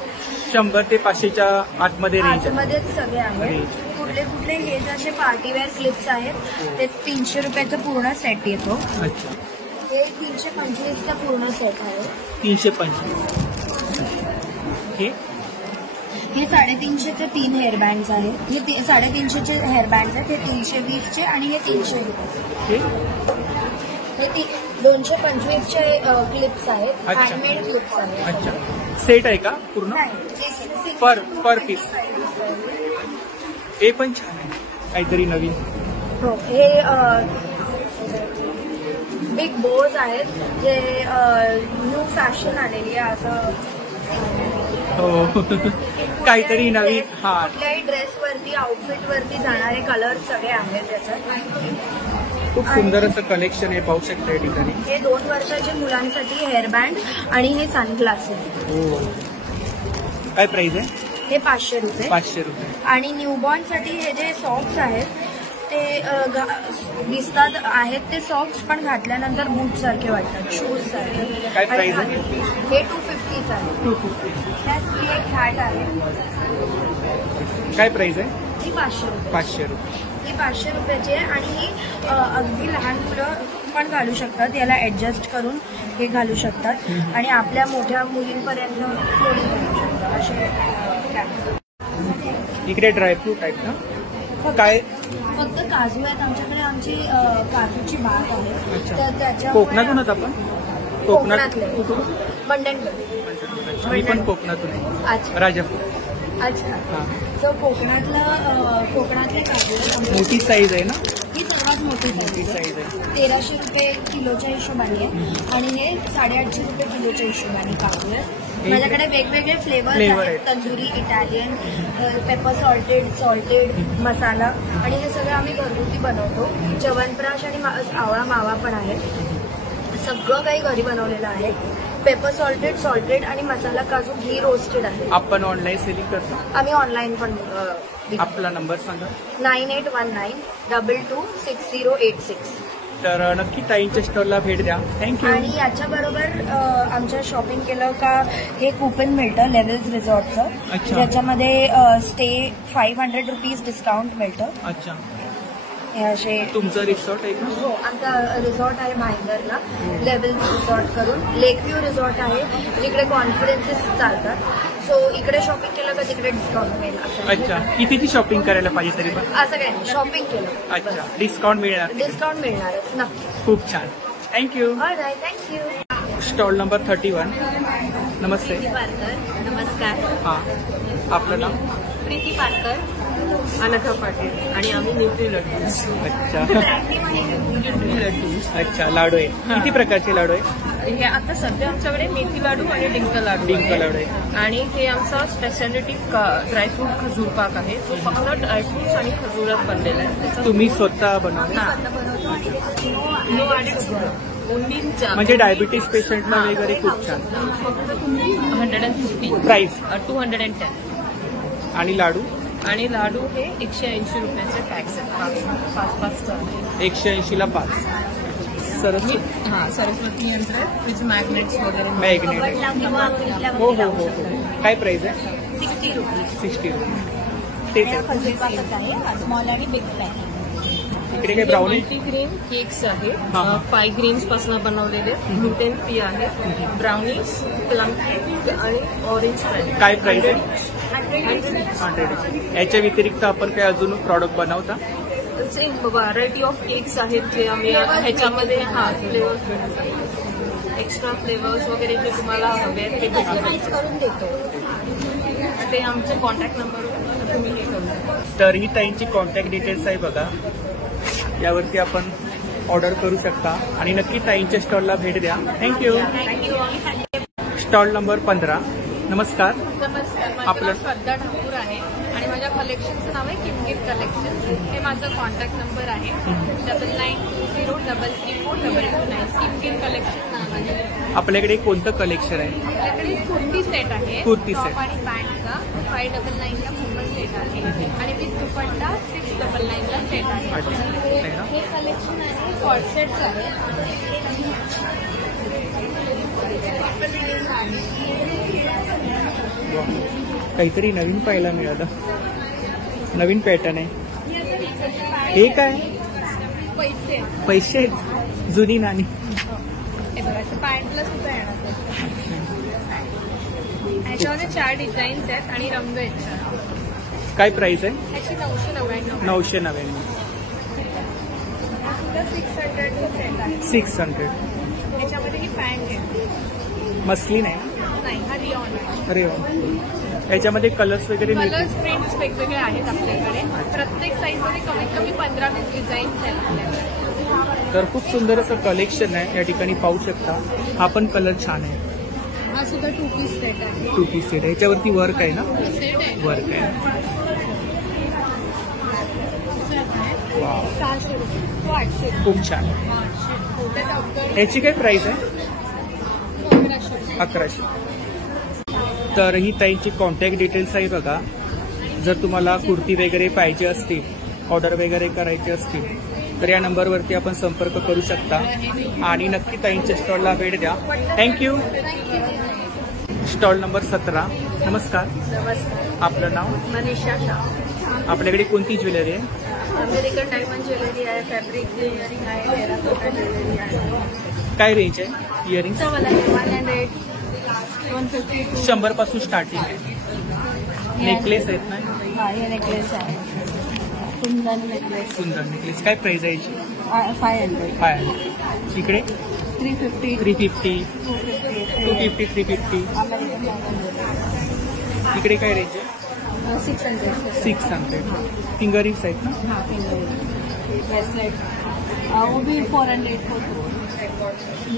100 ते 500च्या आतमध्ये रेंज आहे. आतमध्येच सगळे आहेत. रेंज. कुठले हे जसे पार्टीवेअर क्लिप्स आहेत ते 300 रुपयाचा पूर्ण सेट येतो. अच्छा. हे 325चा पूर्ण सेट आहे. 325. हे हे 350चे 3 हेअरबँड्स आहेत. हे 350चे हेअरबँड्स आहेत. हे 320चे आणि हे 300 हे हे 225चे क्लिप्स आहेत. अच्छा. हँडमेड क्लिप्स आहेत. अच्छा. सेट आहे का पूर्ण? नाही पर पीस. हे पण छान आहे, काहीतरी नवीन. हो. हे बिग बोज आहेत जे न्यू फॅशन आलेली आहे. असं हो. काहीतरी नवीन. हा. कुठल्याही ड्रेसवरती आउटफिटवरती जाणारे कलर सगळे आहेत त्याच्यात. खूप सुंदर असं कलेक्शन आहे, पाहू शकता या ठिकाणी. हे 2 वर्षाच्या मुलांसाठी हेअरबँड आणि हे सनग्लासेस. काय प्राइस आहे? हे 500 रुपये. 500 रुपये. आणि न्यूबॉर्नसाठी हे जे सॉक्स आहेत ते दिसतात आहेत. ते सॉक्स पण घातल्यानंतर बूट सारखे वाटतात, शूज सारखे. काय प्राइस आहे? हे 250च आहे. 250. त्यात ही एक हॅट आहे. काय प्राइस आहे? ही 500 रुपये. 500 रुपये. ही 500 रुपयाची आहे. आणि ही अगदी लहान मुलं पण घालू शकतात. याला ऍडजस्ट करून हे घालू शकतात. आणि आपल्या मोठ्या मुलींपर्यंत थोडी घालू शकतात असे. इकडे ड्रायफ्रूट आहेत ना? काय? फक्त काजू आहेत आमच्याकडे. आमची काजूची बाग आहे. अच्छा. तर त्याच्या कोकणातूनच आपण? कोकणातले. कुठून? मंडणगड. मी पण कोकणातून आहे. अच्छा. राजापूर. अच्छा. हा. सो कोकणातले काजू आहेत. मोठी साईज आहे ना? ही सर्वात मोठी मोठी साईज आहे. साईज आहे. 1300 रुपये किलोच्या हिशोबाने आहे. आणि हे 850 रुपये किलोच्या हिशोबाने काजू आहे. माझ्याकडे वेगवेगळे फ्लेवर्स फ्लेवर आहेत. आहेत. तंदुरी, इटालियन, पेपर सॉल्टेड मसाला. आणि हे सगळं आम्ही घरगुती बनवतो. च्यवनप्राश आणि आवळा मावा पण आहे. सगळं काही घरी बनवलेलं आहे. पेपर सॉल्टेड आणि मसाला काजू घी रोस्टेड आहे. आपण ऑनलाईन सेलिंग करतो? आम्ही ऑनलाईन पण आपला नंबर सांगा. 9819226086. तर नक्की ताईंच्या स्टॉलला भेट द्या. थँक्यू. आणि याच्याबरोबर आमच्या शॉपिंग केलं का हे कुपन मिळतं लेव्हल्स रिसॉर्टचं. अच्छा. ज्याच्यामध्ये स्टे 500 रुपीज डिस्काउंट मिळतं. अच्छा. हे असे तुमचं रिसॉर्ट आहे का? हो, आमचा रिसॉर्ट आहे भाईंदरला, लेवल रिसॉर्ट करून. लेक व्ह्यू रिसॉर्ट आहे, जिकडे कॉन्फरन्सेस चालतात. सो इकडे शॉपिंग केलं का तिकडे डिस्काउंट मिळेल असं. अच्छा, कितीची शॉपिंग करायला पाहिजे तरी पण? असं काही नाही, शॉपिंग केलं अच्छा, डिस्काउंट मिळणार. डिस्काउंट मिळणारच नक्की. खूप छान, thank you. All right, thank you. Stall number 31. नमस्ते. प्रीती पारकर. नमस्कार. हां, आपलं नाव? प्रीती पारकर, अनघा पाटील आणि आम्ही न्यूट्री लड्डू. अच्छा. न्यूट्री लड्डू. अच्छा, लाडू आहे. किती प्रकारचे लाडू आहे? हे आता सध्या आमच्याकडे मेथी लाडू आणि डिंक लाडू डिंक आहे. लाडू आहे. आणि हे आमचा स्पेशालिटी ड्रायफ्रूट खजूर पाक आहे. तो फक्त ड्रायफ्रूट्स आणि खजुरात बनलेला आहे. त्याचा तुम्ही स्वतः बनवता? नो ॲडेड शुगर, ओनली म्हणजे डायबिटीज पेशंटला वगैरे खूप छान. फक्त तुम्ही 150 प्राइस 210. आणि लाडू? आणि लाडू हे 180 रुपयाचे टॅक्स आहेत. 5 180ला 5. सरस्वती. हां, सरस्वती यंत्र फ्रिज मॅग्नेट्स वगैरे. मॅग्नेट. हो हो हो हो. काय प्राइस आहे? 60 रुपीज. 60 रुपये. तेच आहे. खजूरपाकच आहे, स्मॉल आणि बिग पॅक. इकडे काय ब्राउनी? मल्टीग्रेन केक्स आहे. हां. 5 ग्रेन्स पासून बनवलेले. ग्लुटेन फ्री आहे. ब्राउनीज, प्लम केक आणि ऑरेंज फ्राय. काय प्राइस आहे? 100. याच्या व्यतिरिक्त आपण काय अजून प्रॉडक्ट बनवता? व्हरायटी ऑफ केक्स आहेत जे आम्ही ह्याच्यामध्ये फ्लेवर्स, एक्स्ट्रा फ्लेवर्स वगैरे जे तुम्हाला हवे आहेत ते कस्टमाइज करून देतो. ते आमचे कॉन्टॅक्ट नंबरवर तुम्ही हे करू शकता. तर ही ताईंची कॉन्टॅक्ट डिटेल्स आहे बघा, यावरती आपण ऑर्डर करू शकता आणि नक्की ताईंच्या स्टॉलला भेट द्या. थँक्यू. Stall number 15. नमस्कार. नमस्कार, माझं आपलं- नाव श्रद्धा ठाकूर आहे आणि माझ्या कलेक्शनचं नाव आहे किमगिर कलेक्शन. हे माझं कॉन्टॅक्ट नंबर आहे 9920334229. किमगिर कलेक्शन नाव आहे. आपल्याकडे कोणतं कलेक्शन आहे? आपल्याकडे कुर्ती सेट आहे. Kurti top set. आणि पॅन्टचा 599ला पूर्ण सेट आहे आणि विथ दुपट्टा 699ला सेट आहे. अच्छा. हे कलेक्शन आहे कॉर्ड सेट्स आहे. काहीतरी नवीन पाहायला मिळालं, नवीन पॅटर्न आहे. हे काय? पैसे पैसे आहेत? जुनी नाणी. हे बघा, असं पॅन्टला सुद्धा येणार. ह्याच्यामध्ये 4 डिझाईन्स आहेत आणि रंग आहेत 4. काय प्राइस आहे? ह्याची 999. 999. हा सुद्धा 600चा सेट आहे. 600. ह्याच्यामध्ये ही पॅन्ट आहे. मसलिन आहे? नाही, हा रिऑन आहे. अरे वा. याच्यामध्ये कलर्स वगैरे मिळतील? कलर्स प्रिंट्स वेगवेगळे आहेत आपल्याकडे. प्रत्येक साईजमध्ये कमीत कमी 15-20 डिझाईन्स आहेत आपल्याकडे. तर खूप सुंदर असं कलेक्शन आहे, या ठिकाणी पाहू शकता. हा पण कलर छान आहे. हा सुद्धा 2 पीस सेट आहे. 2 पीस सेट आहे. याच्यावरती वर्क आहे ना? सेट आहे. वर्क आहे. वाव, 600 रुपये. तो 800. खूप छान. 800. छोटे टॉपर याची काय प्राइस आहे? 1100. 1100. तर ही ताईंची कॉन्टॅक्ट डिटेल्स आहे बघा. जर तुम्हाला कुर्ती वगैरे पाहिजे असतील, ऑर्डर वगैरे करायची असतील, तर या नंबरवरती आपण संपर्क करू शकता आणि नक्की ताईंच्या स्टॉलला भेट द्या. थँक्यू. Stall number 17. नमस्कार. नमस्कार, आपलं नाव? मनीषा शाह. आपल्याकडे कोणती ज्वेलरी आहे? अमेरिकन डायमंड ज्वेलरी आहे, फॅब्रिक इयरिंग आहे, टेराकोटा ज्वेलरी आहे. काय रेंज आहे इयरिंग्स? 100, 150 100 पासून स्टार्टिंग आहे. नेकलेस आहेत ना? हा, हे नेकलेस आहे. कुंदन नेकलेस सुंदर नेकलेस. काय प्राइस आहे याची? 500. 500. इकडे 350, 350, 250, 250, 350. American diamond jewellery. इकडे काय रेंज आहे? 600. 600. फिंगर रिंग्स आहेत ना? हाँ, ब्रेसलेट वो भी 400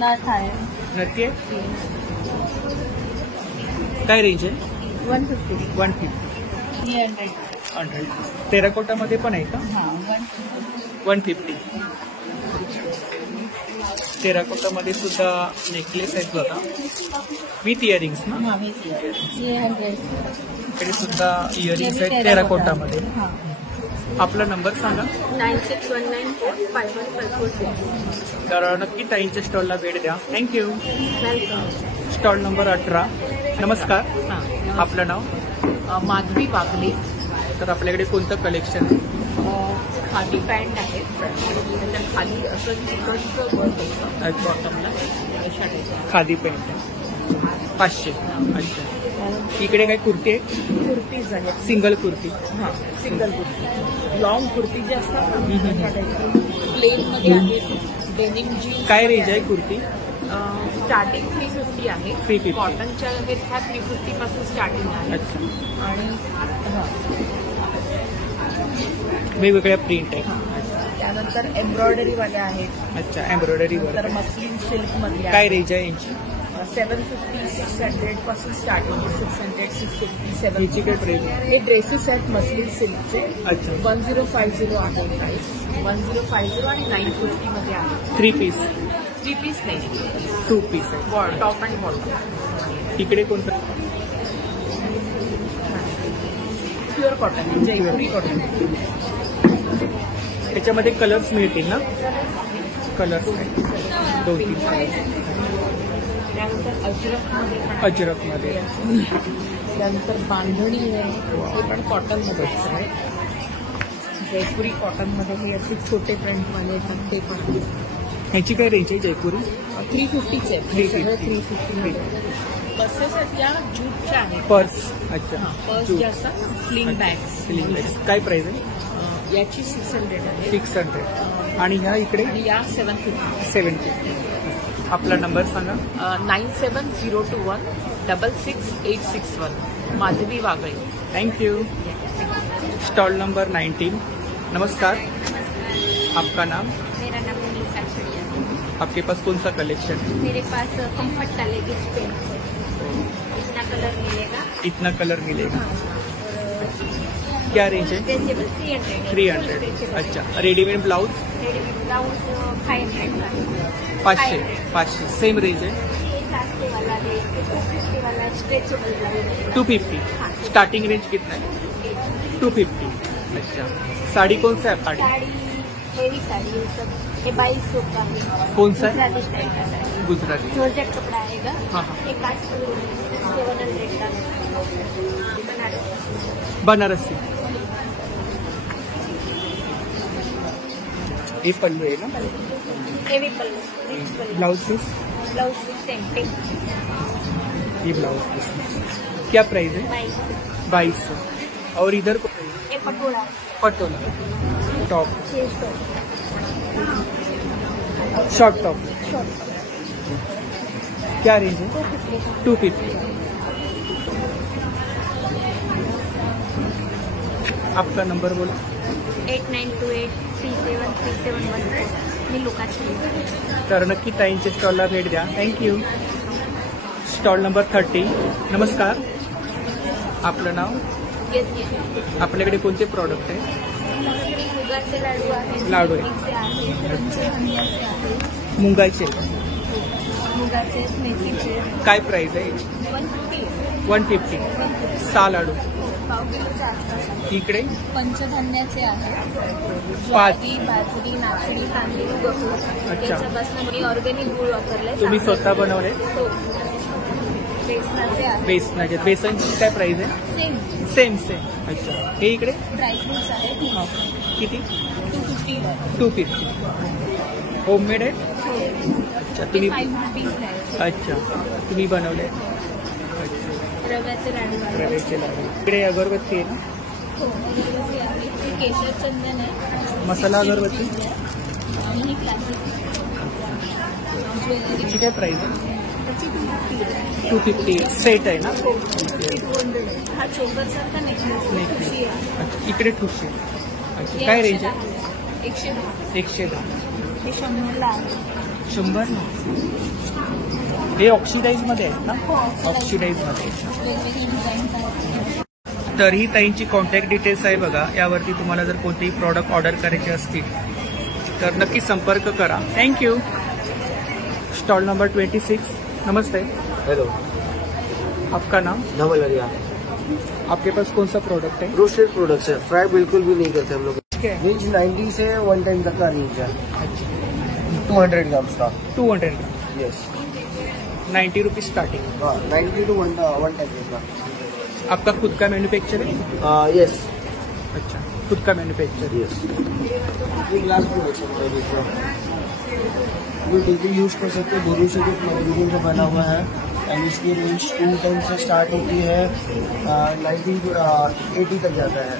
नथ है. नक्की आहे? काय रेंज आहे? 150, 150, 300. 100. टेराकोटामध्ये पण आहे का? हाँ, 150. टेराकोटामध्ये सुद्धा नेकलेस आहेत बघा, विथ इयरिंग्स ना? हाँ, ये 100. इकडे सुद्धा इयरिंग्स आहेत टेराकोटामध्ये. हाँ. आपला नंबर सांगा. 9619451546. तर नक्की ताईंच्या स्टॉलला भेट द्या. थँक्यू. वेलकम. Stall number 18. नमस्कार. आपलं नाव? माधवी वागले. तर आपल्याकडे कोणतं कलेक्शन आहे? खादी पॅन्ट आहे त्याच्या खाली असं चिकनचं वर्क असतं बॉटमला अशा टाईप खादी पॅन्ट आहे 500. अच्छा. इकडे काय कुर्ती आहे? कुर्तीज आहेत. सिंगल कुर्ती. हां सिंगल कुर्ती. लॉंग कुर्ती जे असतात प्लेनमध्ये आहेत. Denim jeans. काय रेंज आहे कुर्ती? स्टार्टिंग 350 आहे. 350. कॉटनच्या आहेत ह्या 350 पासून स्टार्टिंग आहे. अच्छा. आणि वेगवेगळ्या प्रिंट आहे. त्यानंतर एम्ब्रॉयडरीवाल्या आहेत. अच्छा. एम्ब्रॉयडरी तर वर्क. मस्लिन सिल्कमधल्या काय रेंज आहे यांची? 750 600 पासून स्टार्टिंग 600 650 याची काय प्राइस? हे ड्रेसेस आहेत मस्लिन सिल्कचे. अच्छा. 1050 आहे प्राइस. 1050 आणि 950 मध्ये आहे. 3 पीस? 3 पीस नाही 2 पीस आहे. Top and bottom. इकडे कोणतं? प्युअर कॉटन जयपुरी कॉटन. त्याच्यामध्ये कलर्स मिळतील ना? कलर्स 2-3 त्यानंतर अजरकमध्ये पण आहे. अजरकमध्ये. त्यानंतर बांधणी आहे ते पण कॉटनमध्येच आहे. जयपुरी कॉटनमध्ये हे असे छोटे प्रिंटवाले येतात ते पण आहे. ह्याची काय रेंज आहे जयपुरी? 350चे आहेत. 350. 350 पर्सेस आहेत त्या जूटच्या आहेत. पर्स. अच्छा. पर्स जे असतात स्लिंग बॅग्स. Sling bags. काय प्राइस आहे? याची 600 आहे. 600. आणि ह्या इकडे आणि या 750. 750. आपला नंबर सांगा. 9702166861. Madhavi Wagle. Thank you. Stall number 19. नमस्कार, आपका नाम? मेरा नाम नीता छड़िया। आपके पास कौन सा कलेक्शन? मेरे पास कम्फर्ट का लेगीज पेंट है, इतना कलर मिलेगा। इतना कलर मिलेगा। क्या रेंज है? स्ट्रेचेबल 300। 300। अच्छा, रेडीमेड ब्लाउज? रेडीमेड ब्लाउज 500 का। 500 सेम रेंज है। 400 वाला है, 250 वाला स्ट्रेचेबल ब्लाउज। 250 स्टार्टिंग रेंज कितना है? 250। अच्छा, साड़ी कौन सा है? साड़ी हेवी साड़ी है सब, ये 2200 का है। कौन सा है? गुजराती स्टाइल का साड़ी, गुजराती। जॉर्जेट कपड़ा आएगा। हाँ, हाँ। एक 700 का बनारसी। ये पल्लू है ना? Heavy pallu, rich pallu. Blouse piece? Blouse piece same pink ये ब्लाउज पीस क्या प्राइस है? 2200। और इधर को ये patola patola top, 600 short top short क्या रेंज है? 250। आपका नंबर बोलो। 8928373714। मी लोकाची। तर नक्की ताईंच्या स्टॉलला भेट द्या। थँक्यू। Stall number 30। नमस्कार, आपलं नाव? आपल्याकडे कोणते प्रॉडक्ट आहे? मुगाचे लाडू आहेत, लाडू आहे. मेथीचे आहेत, पंचधान्याचे आहेत, मुंगाचे मुगाचे, मेथीचे। काय प्राइस आहे? 150 6 लाडू। पाव किलोच्या आसपास आहे। इकडे पंचधान्याचे आहेत, 5। ज्वारी, बाजरी, नाचणी, तांदूळ, गहू। अच्छा. याच्यापासून मी ऑर्गॅनिक गूळ वापरलाय। तुम्ही स्वतः बनवले? हो। बेसनाचे आहेत, बेसनाचे। बेसनची काय प्राइस आहे? Same same. अच्छा, हे इकडे ड्रायफ्रुट्स आहेत, किती? 250 आहे। 250 होममेड आहे? अच्छा, तुम्ही 5 रुपीज आहे। अच्छा, तुम्ही बनवले? रव्याचे लाडू आहेत। रव्याचे लाडू। इकडे अगरबत्ती आहे ना? हो, अगरबत्ती आहे, ते केशर चंदन आहे, मसाला अगरबत्ती? आणि ही क्लासिक ज्वेलरी। त्याची काय प्राइस आहे? त्याची 250 आहे। 250 सेट आहे ना? 200 आहे। हा चोंगरसारखा नेकलेस खुशी आहे। अच्छा, इकडे ठुशी। अच्छा, काय रेंज आहे? 110। 110। हे 100ला आहे। 100 ना? हे ऑक्सिडाईज मध्ये आहेत ना? हो, ऑक्सिडाईज मध्ये। वेगवेगळे डिझाईन्स आहेत। तर ही ताईंची कॉन्टॅक्ट डिटेल्स आहे बघा, यावरती तुम्हाला जर कोणतेही प्रॉडक्ट ऑर्डर करायचे असतील तर नक्की संपर्क करा। थँक्यू। Stall number 26। नमस्ते, हेलो, आपका नाम? धवल हरिया। आपके पास कौन सा प्रोडक्ट है? रोस्टेड प्रोडक्ट्स है, फ्राई बिल्कुल भी नहीं करते हम लोग। क्या है? रेंज 90 से 110 तक का रेंज है। 200 ग्राम्स का। 200 ग्राम। यस। 90 rupees starting. हाँ, 90 to 110 का। आपका खुद का मैन्युफैक्चर है? यस। अच्छा, खुद का मैन्युफैक्चर। यस, ये ग्लास प्रोडक्ट है, ये डेली यूज कर सकते हैं। भरोसे के मटेरियल का बना हुआ है एंड इसकी रेंज 210 से स्टार्ट होती है, 1980 तक जाता है।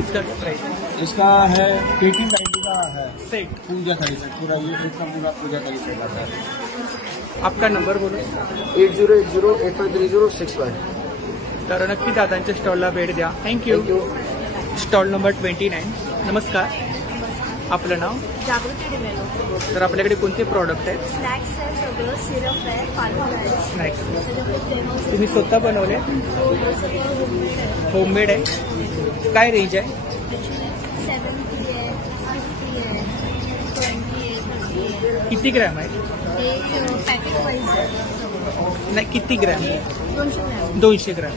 इसका क्या प्राइस है? इसका है 1890 का है सेट। पूजा थाली सेट, पूरा ये ट्रिप का पूरा पूजा थाली सेट आता है। आपका नंबर बोलो। 8080853061। तर नक्की दादांच्या स्टॉलला भेट द्या। थँक्यू। Stall number 29। नमस्कार, आपलं नाव? जागृती डिमेलो. तर आपल्याकडे कोणते प्रॉडक्ट आहेत? स्नॅक्स आहे, सगळं सिरप आहे, फालुदा आहे. स्नॅक्स त्याच्यामध्ये फ्लेवर्स तुम्ही स्वतः बनवले? होममेड आहे. काय रेंज आहे? 70 आहे, 50 आहे, 20 आहे, 30 आहे. किती ग्रॅम आहे? हे पॅकेट वाईज आहे. नाही, किती ग्रॅम आहे? 200 ग्रॅम. 200 ग्रॅम.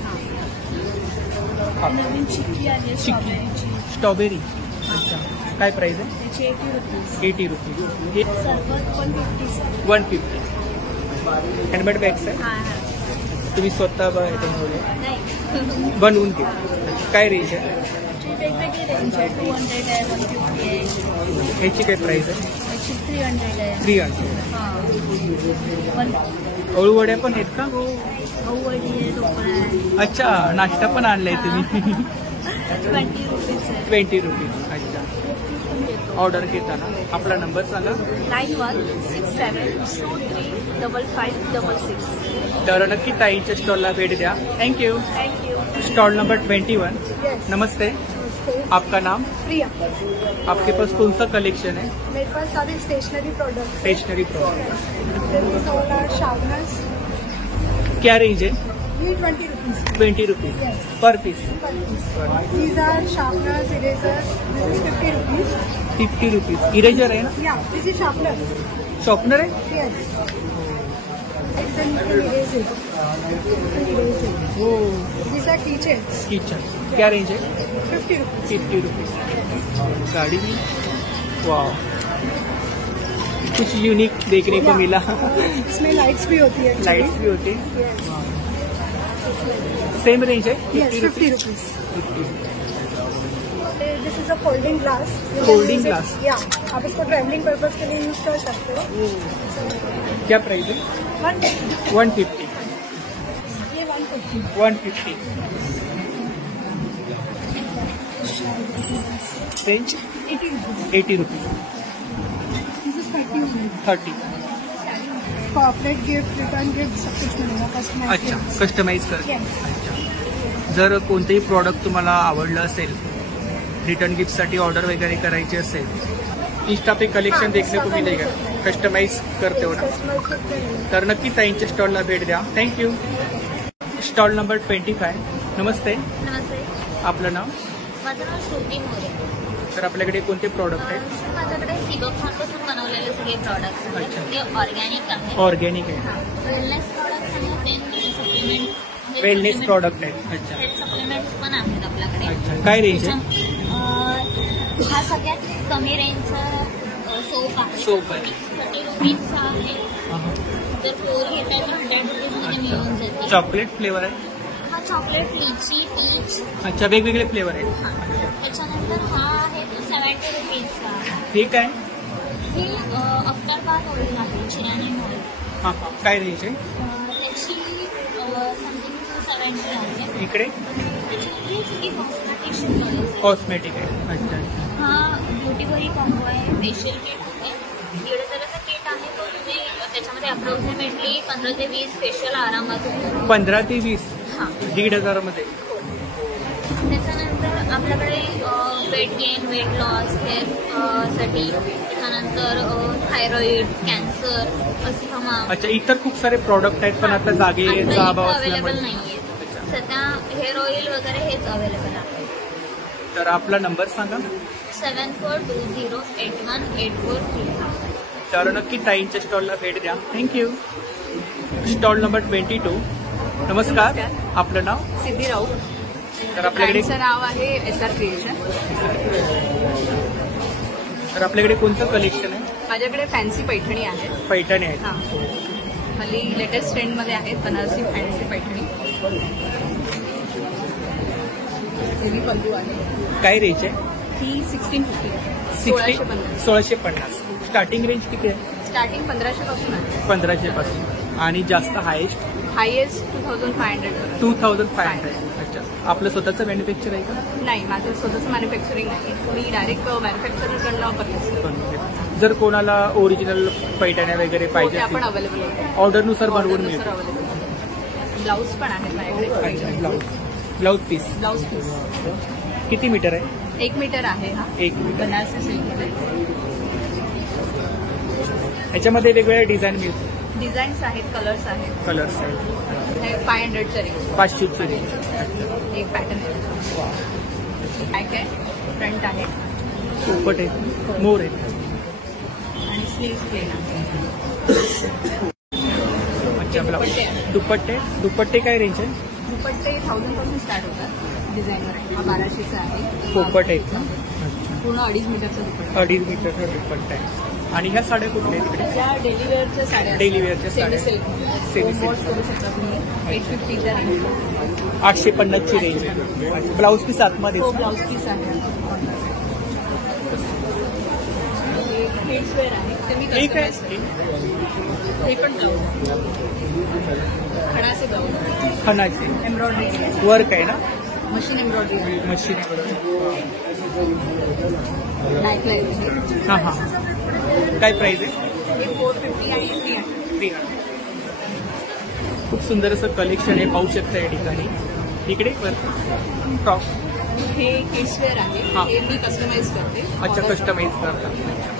नवीन चिक्की आली आहे, चिक्की. स्ट्रॉबेरीची. स्ट्रॉबेरी. अच्छा, काय प्राइस आहे? त्याची 80 रुपीज. 80 रुपीज. हे सरबत 150 आहे. 150. हँडमेड बॅग्स आहे. हां हां. तुम्ही स्वतः बनवले? नाही. बनवून घे. काय रेंज आहे? त्याची वेगवेगळी रेंज आहे. 200 आहे, 150 आहे. ह्याची काय प्राइस आहे? त्याची 300 आहे. 300. हां. अळूवड्या पण आहेत का? गहू वडी आहे, ढोकळा आहे. अच्छा, नाश्ता पण आणलाय तुम्ही? 20 रुपीज आहे. 20 रुपीज. अच्छा. ऑर्डर घेताना आपला नंबर सांगा. 9167235566. तर नक्की ताईंच्या स्टॉलला भेट द्या. Thank you. Thank you. Stall number 21। Yes. नमस्ते, नमस्ते. आपका नाम? प्रिया. आपके पास कौन सा कलेक्शन है? मेरे पास सारे stationery product. Stationery product. Sharpeners. क्या रेंज है? ये 20 rupees. 20 rupees per piece. These are sharpeners, erasers. This is 50 rupees. 50 rupees. Eraser है ना? Yeah, this is sharpener. Sharpener है? Yes. And then you can erase it. You can erase it. These are keychains. Kitchen. क्या range है? 50 rupees. 50 rupees. गाड़ी में वाह, कुछ unique देखने को मिला। इसमें लाइट्स भी होती है. लाइट्स भी होती है. Yes. सेम रेंज है? Yes, 50 rupees. This is a folding glass. You can Folding use it- glass. Yeah. आप इसको ट्रैवलिंग पर्पज के लिए यूज कर सकते हो. क्या प्राइस है? 150. 150. ये 150. 150. Range 80 rupees. 80 rupees. This is 30 rupees. 30. Corporate gift, return gift सब कुछ मिलेगा. कस्टमाइज. अच्छा, कस्टमाइज कर. Yes. जर कोणतेही प्रॉडक्ट तुम्हाला आवडलं असेल, रिटर्न गिफ्टसाठी ऑर्डर वगैरे करायची असेल, इंस्टा पे कलेक्शन देखने को मिलेगा. कस्टमाइज करते हो ना? कस्टमाइज करते हैं. तर नक्की ताईंच्या स्टॉलला भेट द्या. थँक्यू. Stall number 25. नमस्ते, नमस्ते, आपलं नाव? माझं नाव श्रुती मोरे. तर आपल्याकडे कोणते प्रॉडक्ट आहेत? माझ्याकडे सिबकपासून बनवलेले सगळे प्रॉडक्ट्स आहेत. अच्छा. ते ऑर्गॅनिक आहेत. ऑर्गॅनिक आहे. वेलनेस प्रॉडक्ट्स आणि पेन सप्लिमेंट. वेलनेस प्रॉडक्ट आहेत. अच्छा हेल्थ सप्लिमेंट्स पण आहेत आपल्याकडे. अच्छा. काय रेंज आहे? हा सगळ्यात कमी रेंजचा सोप आहे. सोप आहे. 30 रुपीजचा आहे. जर 4 घेतला तर 100 रुपीजमध्ये मिळून जाते. चॉकलेट फ्लेवर आहे. हा चॉकलेट, लिची, पीच. अच्छा, वेगवेगळे फ्लेवर आहेत. हा. त्याच्यानंतर हा आहे तो 70 रुपीजचा. ठीक आहे. हे अफ्टर बाथ ऑइल आहे, चिराणी ऑइल. हां हां. काय रेंज आहे? त्याची समथिंग 270 आहे. इकडे त्याच्यानंतर ही सगळी कॉस्मेटिशियन आहे. कॉस्मेटिक आहे. अच्छा अच्छा. हा ब्युटीबरी कॉम्बो आहे. फेशियल किट आहे. 1,500चा किट आहे. तो तुम्ही त्याच्यामध्ये अप्रॉक्सिमेटली 15 ते 20 फेशियल आरामात होतो. 15 ते 20. हां. 1,500 मध्ये. त्याच्यानंतर आपल्याकडे weight gain, weight loss, hair साठी, त्याच्यानंतर थायरॉइड, कॅन्सर, अस्थमा. अच्छा, इतर खूप सारे प्रॉडक्ट आहेत, पण आता जागेचा अभाव अवेलेबल असल्यामुळे. नाहीये. सध्या हेअर ऑइल वगैरे हेच अवेलेबल आहे. तर आपला नंबर सांगा. 7420818433. तर नक्की ताईंच्या स्टॉलला भेट द्या. थँक्यू. Stall number 22. नमस्कार, आपलं नाव? सिद्धी राऊत. तर आपल्याकडे ब्रँडचं नाव आहे SR क्रिएशन. तर आपल्याकडे कोणतं कलेक्शन आहे? माझ्याकडे फॅन्सी पैठणी आहेत. पैठणी आहेत. हां, हल्ली लेटेस्ट ट्रेंडमध्ये आहेत बनारसी फॅन्सी पैठणी. हेवी पल्लू आहे. काय रेंज आहे? ही 1650 1650 1650. स्टार्टिंग रेंज किती आहे? स्टार्टिंग 1500 पासून आहे. 1500 पासून. आणि जास्त हायेस्ट हायेस्ट 2500. 2500. अच्छा. आपलं स्वतःचं मॅन्युफॅक्चर आहे का? नाही, माझं स्वतःचं मॅन्युफॅक्चरिंग नाही. मी डायरेक्ट मॅन्युफॅक्चरकडनं परचेस. जर कोणाला ओरिजिनल पैठण्या वगैरे पाहिजे आपण असतील, अवेलेबल आहे. ऑर्डरनुसार बनवून मिळतो. ब्लाऊज पण आहे माझ्याकडे. ब्लाऊज पीस ब्लाऊज पीस किती मीटर आहे? 1 मीटर आहे. हा 1 मीटर. बनारसी सिल्क. याच्यामध्ये वेगवेगळ्या डिझाईन मिळतात. डिझाईन्स आहेत, कलर्स आहेत. कलर्स आहेत. हे 500चं रेंज. 500ची रेंज. एक पॅटर्न आहे. बॅक आहे, फ्रंट आहे पोपट आहेत, मोर आहेत. आणि स्लीव्स प्लेन आहे. अच्छा. ब्लाऊज दुपट्टे काय रेंज आहे? दुपट्टे 1000 पासून स्टार्ट होतात. डिझायनर आहे. हा 1200चा आहे. पोपट आहेत ना? पूर्ण 2.5 मीटरचा दुपट्टा. 2.5 मीटरचा दुपट्टा आहे. आणि ह्या साड्या कुठल्या आहेत तिकडे? त्या डेली वेअरच्या साड्या. डेली वेअरच्या साड्या. सेमी सिल्क करू शकता तुम्ही. 850च्या रेंज. 850ची रेंज आहे. ब्लाऊज पीस आतमध्ये. हो, ब्लाऊज पीस आहे. किड्स वेअर आहे. ते मी ठीक आहे. ते पण ब्लाऊज. खणाचे ब्लाऊज. खणाचे एम्ब्रॉयडरी वर्क आहे ना? Machine embroidery. मशीन. नाईट. हां हां. काय प्राइस आहे? हे 450 आणि 300. खूप सुंदर असं कलेक्शन आहे, पाहू शकता या ठिकाणी. इकडे टॉप. हे किड्स वेअर आहे. हां. हे मी कस्टमाइज करते. अच्छा. कस्टमाइज करता.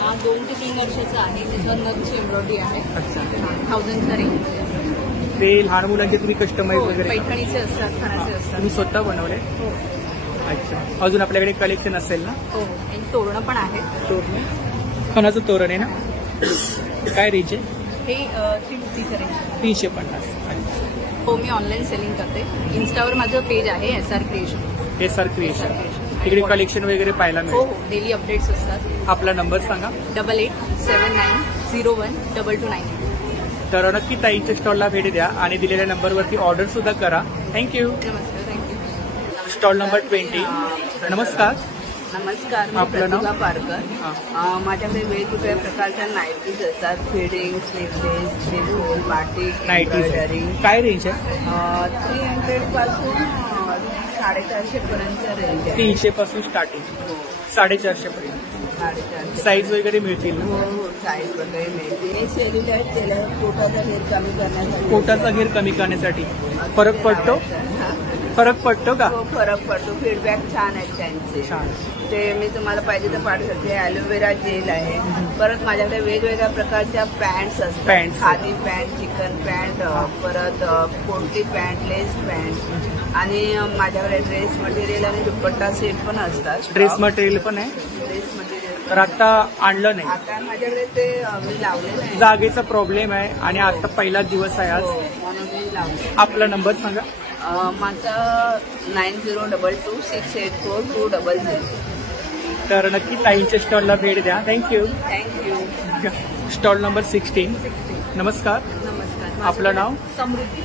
हा 2 ते 3 वर्षाचा आहे. त्याच्यावर नगची एम्ब्रॉयडरी आहे. अच्छा. 1000चा रेंज. ते लहान मुलांचे तुम्ही कस्टमाइज वगैरे पैठणीचे असतात, खणाचे असतात. तुम्ही स्वतः बनवले? हो. अच्छा. अजून आपल्याकडे कलेक्शन असेल ना? हो. आणि तोरणं पण आहेत. तोरण. खणाचं तोरण आहे ना? काय रेंज आहे? हे 350चं रेंज. 350. हो, मी ऑनलाईन सेलिंग करते. इन्स्टावर माझं पेज आहे SR क्रिएशन. SR creation. तिकडे कलेक्शन वगैरे पाहायला हो मिळेल. हो, डेली अपडेट्स असतात. आपला नंबर सांगा. 8879012299. तर नक्की ताईच्या स्टॉलला भेट द्या आणि दिलेल्या नंबरवरती ऑर्डर सुद्धा करा. थँक्यू. नमस्कार. थँक्यू. Stall number 20. नमस्कार. नमस्कार. मी आपलं नाव? प्रतिभा पारकर. माझ्याकडे वेगवेगळ्या प्रकारच्या नाईटीज असतात. Feeding, sleeveless, sleeveful, batik, embroidery. काय रेंज आहे? 300 पासून 450 पर्यंत रेंज आहे. 300 पासून स्टार्टिंग. 450 पर्यंत. 450. साईज वगैरे मिळतील ना? हो हो, साईज वगैरे मिळते. हे सेल्युलाइट केलं पोटाचा घेर कमी करण्यासाठी. पोटाचा घेर कमी करण्यासाठी. फरक पडतो? फरक पडतो का? हो, फरक पडतो. फीडबॅक छान आहेत त्यांचे. छान. ते मी तुम्हाला पाहिजे तर पाठवू शकते. ॲलोवेरा जेल आहे. परत माझ्याकडे वेगवेगळ्या प्रकारच्या पॅन्ट्स असतात. Pants. Khadi pant, chicken pant, परत कोटी पॅन्ट, लेस पॅन्ट आणि माझ्याकडे ड्रेस मटेरियल आणि दुपट्टा सेट पण असतात. ड्रेस मटेरियल पण आहे? ड्रेस मटेरियल तर आता आणलं नाही. आता माझ्याकडे ते मी लावलेलं आहे. जागेचा प्रॉब्लेम आहे आणि आता पहिलाच दिवस आहे आज. हो, म्हणून मी लावले. आपला नंबर सांगा. माझा 9022684200. तर नक्की ताईंच्या स्टॉलला भेट द्या. थँक्यू. थँक्यू. Stall number 16. नमस्कार. नमस्कार. आपलं नाव? समृद्धी.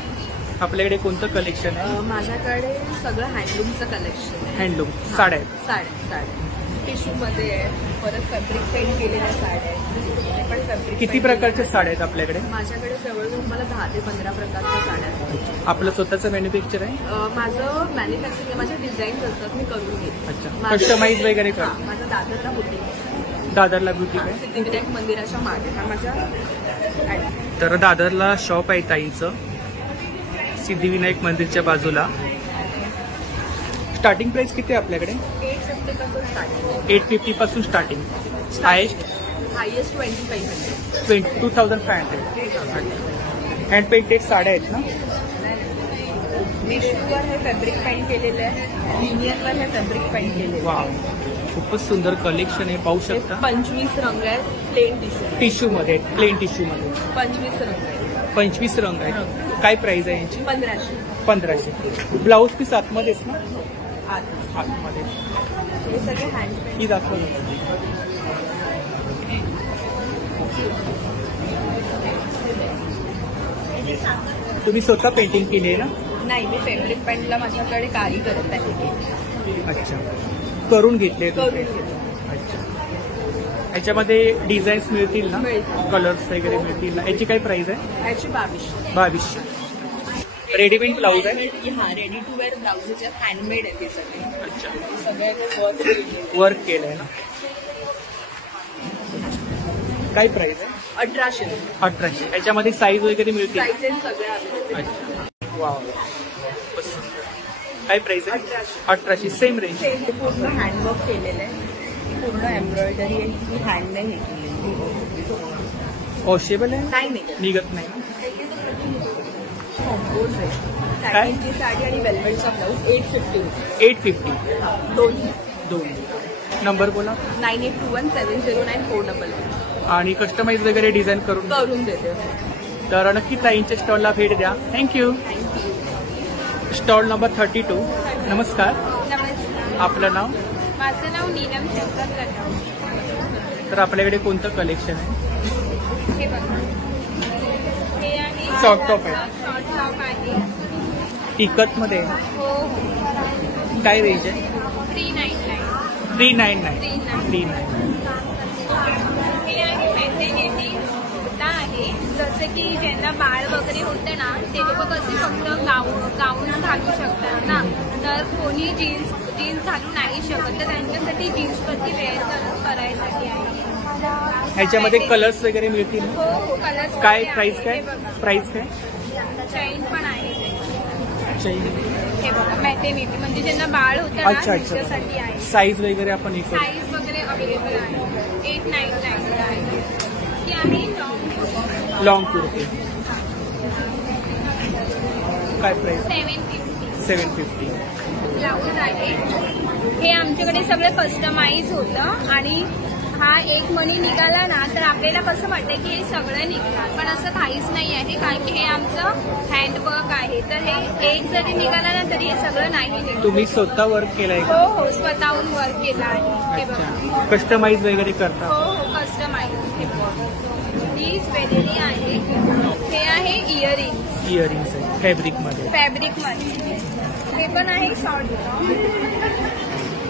आपल्याकडे कोणतं कलेक्शन आहे? माझ्याकडे सगळं हँडलूमचं कलेक्शन आहे. हँडलूम साड्या आहेत. साड्या टिश्यूमध्ये आहे. परत फॅब्रिक पेंट केलेल्या साड्या आहेत. ते पण फॅब्रिक. किती प्रकारच्या साड्या आहेत आपल्याकडे? माझ्याकडे जवळजवळ मला 10 ते 15 प्रकारच्या साड्या आहेत. आपलं स्वतःचं मॅन्युफॅक्चर आहे? माझं मॅन्युफॅक्चरिंग, माझे डिझाईन्स असतात, मी करून घेते. अच्छा. कस्टमाइज वगैरे का? माझं दादरला बुटीक. दादरला ब्युटी आहे. सिद्धिविनायक मंदिराच्या मागे हा माझा. तर दादरला शॉप आहे ताईंचं, सिद्धिविनायक मंदिरच्या बाजूला. स्टार्टिंग प्राइस किती आहे आपल्याकडे? 850 पासून स्टार्टिंग. 850 पासून स्टार्टिंग. हायेस्ट 2500. 2500. हँड पेंटेड साड्या आहेत ना? टिश्यूवर हे फॅब्रिक पेंट केलेलं आहे. लिनियरवर हे फॅब्रिक पेंट केलेलं आहे. वा, खूपच सुंदर कलेक्शन आहे, पाहू शकता. 25 रंग आहेत. Plain tissue. टिश्यू मध्ये, प्लेन टिश्यू मध्ये 25 रंग आहेत. 25 रंग आहेत. काय प्राइस आहे यांची? 1500. 1500. ब्लाऊज पीस आतमध्येच ना? आतमध्ये. हे सगळे हँड. ही दाखवलं. तुम्ही स्वतः पेंटिंग केली आहे ना? नाही, मी फॅब्रिक पेंटला माझ्याकडे कारीगर आहे. अच्छा. करून घेतले करून तुम्ही? घेतो. अच्छा. याच्यामध्ये डिझाईन्स मिळतील ना, कलर्स वगैरे मिळतील ना? याची काय प्राइस आहे? याची 2200. 2200. रेडीमेड ब्लाऊज आहे? हा, रेडी टू वेअर ब्लाउजेस आहेत, हँडमेड आहे ते सगळे. अच्छा. सगळे वर्क केलंय ना? काय प्राइस आहे? 1800. 1800. याच्यामध्ये साईज वगैरे मिळतील? साईजेस सगळे आहेत. अच्छा. वाव. काय प्राइस आहे? 1800. Same range? ते पूर्ण हँडवर्क केलेलं आहे, पूर्ण एम्ब्रॉयडरी आहे, ही हँडने हे केलेली. वॉशेबल आहे? नाही निघत. निघत नाही. कॉम्पोज आहे. सॅटिनची साडी आणि वेल्वेटचा ब्लाऊज 850. 850. दोन. नंबर बोला. 9821709411. आणि कस्टमाइज वगैरे डिझाईन करून देते. तर नक्की ताईंच्या स्टॉलला भेट द्या. थँक्यू. Stall number 32. नमस्कार. नमस्कार. आपलं नाव? माझं नाव नीलम शंकर कदम. तर आपल्याकडे कोणतं कलेक्शन आहे? हे बघा, हे आहे शॉर्ट टॉप आहे. शॉर्ट टॉप आहे. टिकतमध्ये हो हो. काय रेंज आहे? 399. 399. हे आहे मॅटर्निटी कुर्ता आहे. जसं की ज्यांना बाळ वगैरे होते ना, ते लोक कसे फक्त गाऊन घालू शकतात ना, तर कोणी जीन्स घालू नाही शकत, तर त्यांच्यासाठी जीन्सवरती वेअर करायसाठी आहे. ह्याच्यामध्ये कलर्स वगैरे मिळतील? हो हो. कलर्स काय प्राइस काय? प्राइस काय? चैन पण आहे. चैन. हे बघा, मॅटर्निटी म्हणजे ज्यांना बाळ होतं ना, अच्छा अच्छा. त्याच्यासाठी आहे. साईज वगैरे आपण एक साईज वगैरे अवेलेबल आहे. 899 आहे. ती आहे लॉंग कुर्ती. काय प्राइस? 750. 750. ब्लाऊज आहे. हे आमच्याकडे सगळं कस्टमाइज होतं आणि हा एक मनी निघाला ना, तर आपल्याला कसं वाटतं की हे सगळं निघणार, पण असं काहीच नाही आहे, कारण की हे आमचं हँडवर्क आहे. तर हे एक जरी निघाला ना, तरी हे सगळं नाही निघणार. तुम्ही स्वतः वर्क केलाय हो का? हो, स्वतःहून वर्क केला आहे. हे बघा. कस्टमाइज वगैरे करता? हो हो, कस्टमाइज. ही ज्वेलरी आहे. हे आहे इयरिंग्स. इयरिंग्स आहे फॅब्रिकमध्ये. फॅब्रिकमध्ये. हे पण आहे शॉर्ट टॉप.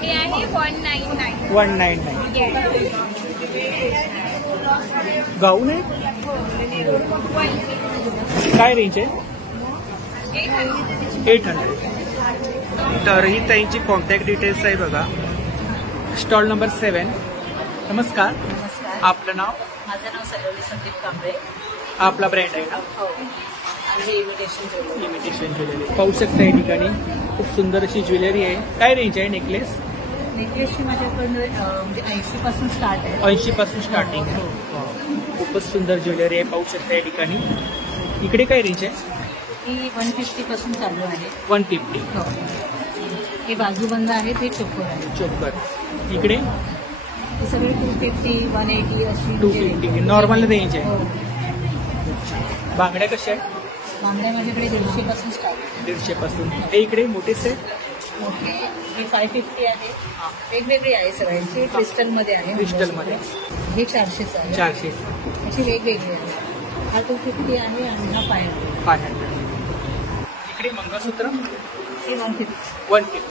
हे आहे 199. 199. गाऊन आहे? काय रेंज आहे? 800. तर ही त्यांची कॉन्टॅक्ट डिटेल्स आहे बघा. Stall number 7. नमस्कार. नमस्कार. आपलं नाव? माझं नाव सलोनी संदीप कांबळे. आपला ब्रँड आहे ना? हो. आणि हे इमिटेशन ज्वेलरी. इमिटेशन ज्वेलरी पाहू शकता या ठिकाणी. खूप सुंदर अशी ज्वेलरी आहे. काय रेंज आहे नेकलेस? नेकलेसची माझ्याकडं म्हणजे 80 पासून स्टार्ट आहे. 80 पासून स्टार्टिंग आहे. खूपच सुंदर ज्वेलरी आहे, पाहू शकता या ठिकाणी. इकडे काय रेंज आहे? ही 150 पासून चालू आहे. 150. हो. हे बाजूबंद आहेत, हे चोकर आहे. चोकर. इकडे हे सगळे 250, 180 अशी 250 नॉर्मल रेंज आहे. हो. बांगड्या कशा आहेत? बांगड्या माझ्याकडे 150 पासून स्टार्ट आहे. 150 पासून. हे इकडे मोठे सेट? मोठे हे 550 आहे. वेगवेगळे आहे सगळ्यांचे. क्रिस्टलमध्ये आहे. क्रिस्टलमध्ये. हे 400 आहे. 400. असे वेगवेगळे आहे. हा 250 आहे आणि हा 500. 500. इकडे मंगळसूत्र? हे 150. 150.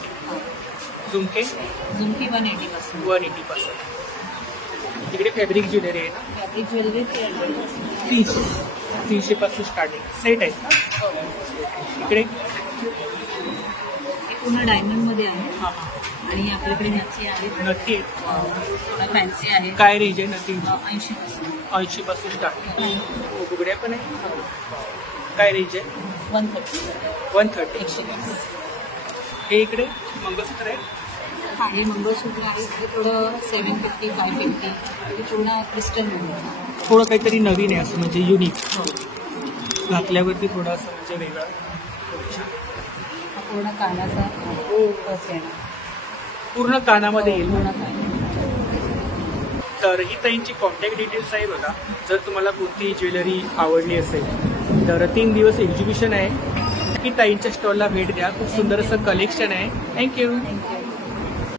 झुमके? झुमकी 180 पासून. 180 पासून. इकडे फॅब्रिक ज्वेलरी आहे ना? फॅब्रिक ज्वेलरी 300 पासून. 300 पासून स्टार्टिंग. सेट आहेत ना? इकडे हे पूर्ण डायमंडमध्ये आहे. हां आणि आपल्याकडे नथी आहे. नक्की थोडा फॅन्सी आहे. काय रेंज आहे नक्की? 80 पासून. 80 पासून स्टार्टिंग. बुगड्या पण आहे. काय रेंज आहे? 130. 130. 120. हे इकडे मंगळसूत्र आहे. हे मंगळसूत्र आहे. हे थोडं 750, 550. हे पूर्ण क्रिस्टल म्हणून. थोडं काहीतरी नवीन आहे असं, म्हणजे युनिक. हो. घातल्यावरती थोडं असं म्हणजे वेगळं. हा पूर्ण कानाचा बस आहे. पूर्ण कानामध्ये येईल. पूर्ण काना. तर ही त्यांची कॉन्टॅक्ट डिटेल्स आहे बघा. जर तुम्हाला कोणती ज्वेलरी आवडली असेल तर 3 दिवस एक्झिबिशन आहे. की ताईंच्या स्टॉलला भेट द्या. खूप सुंदर असं कलेक्शन आहे. थँक्यू.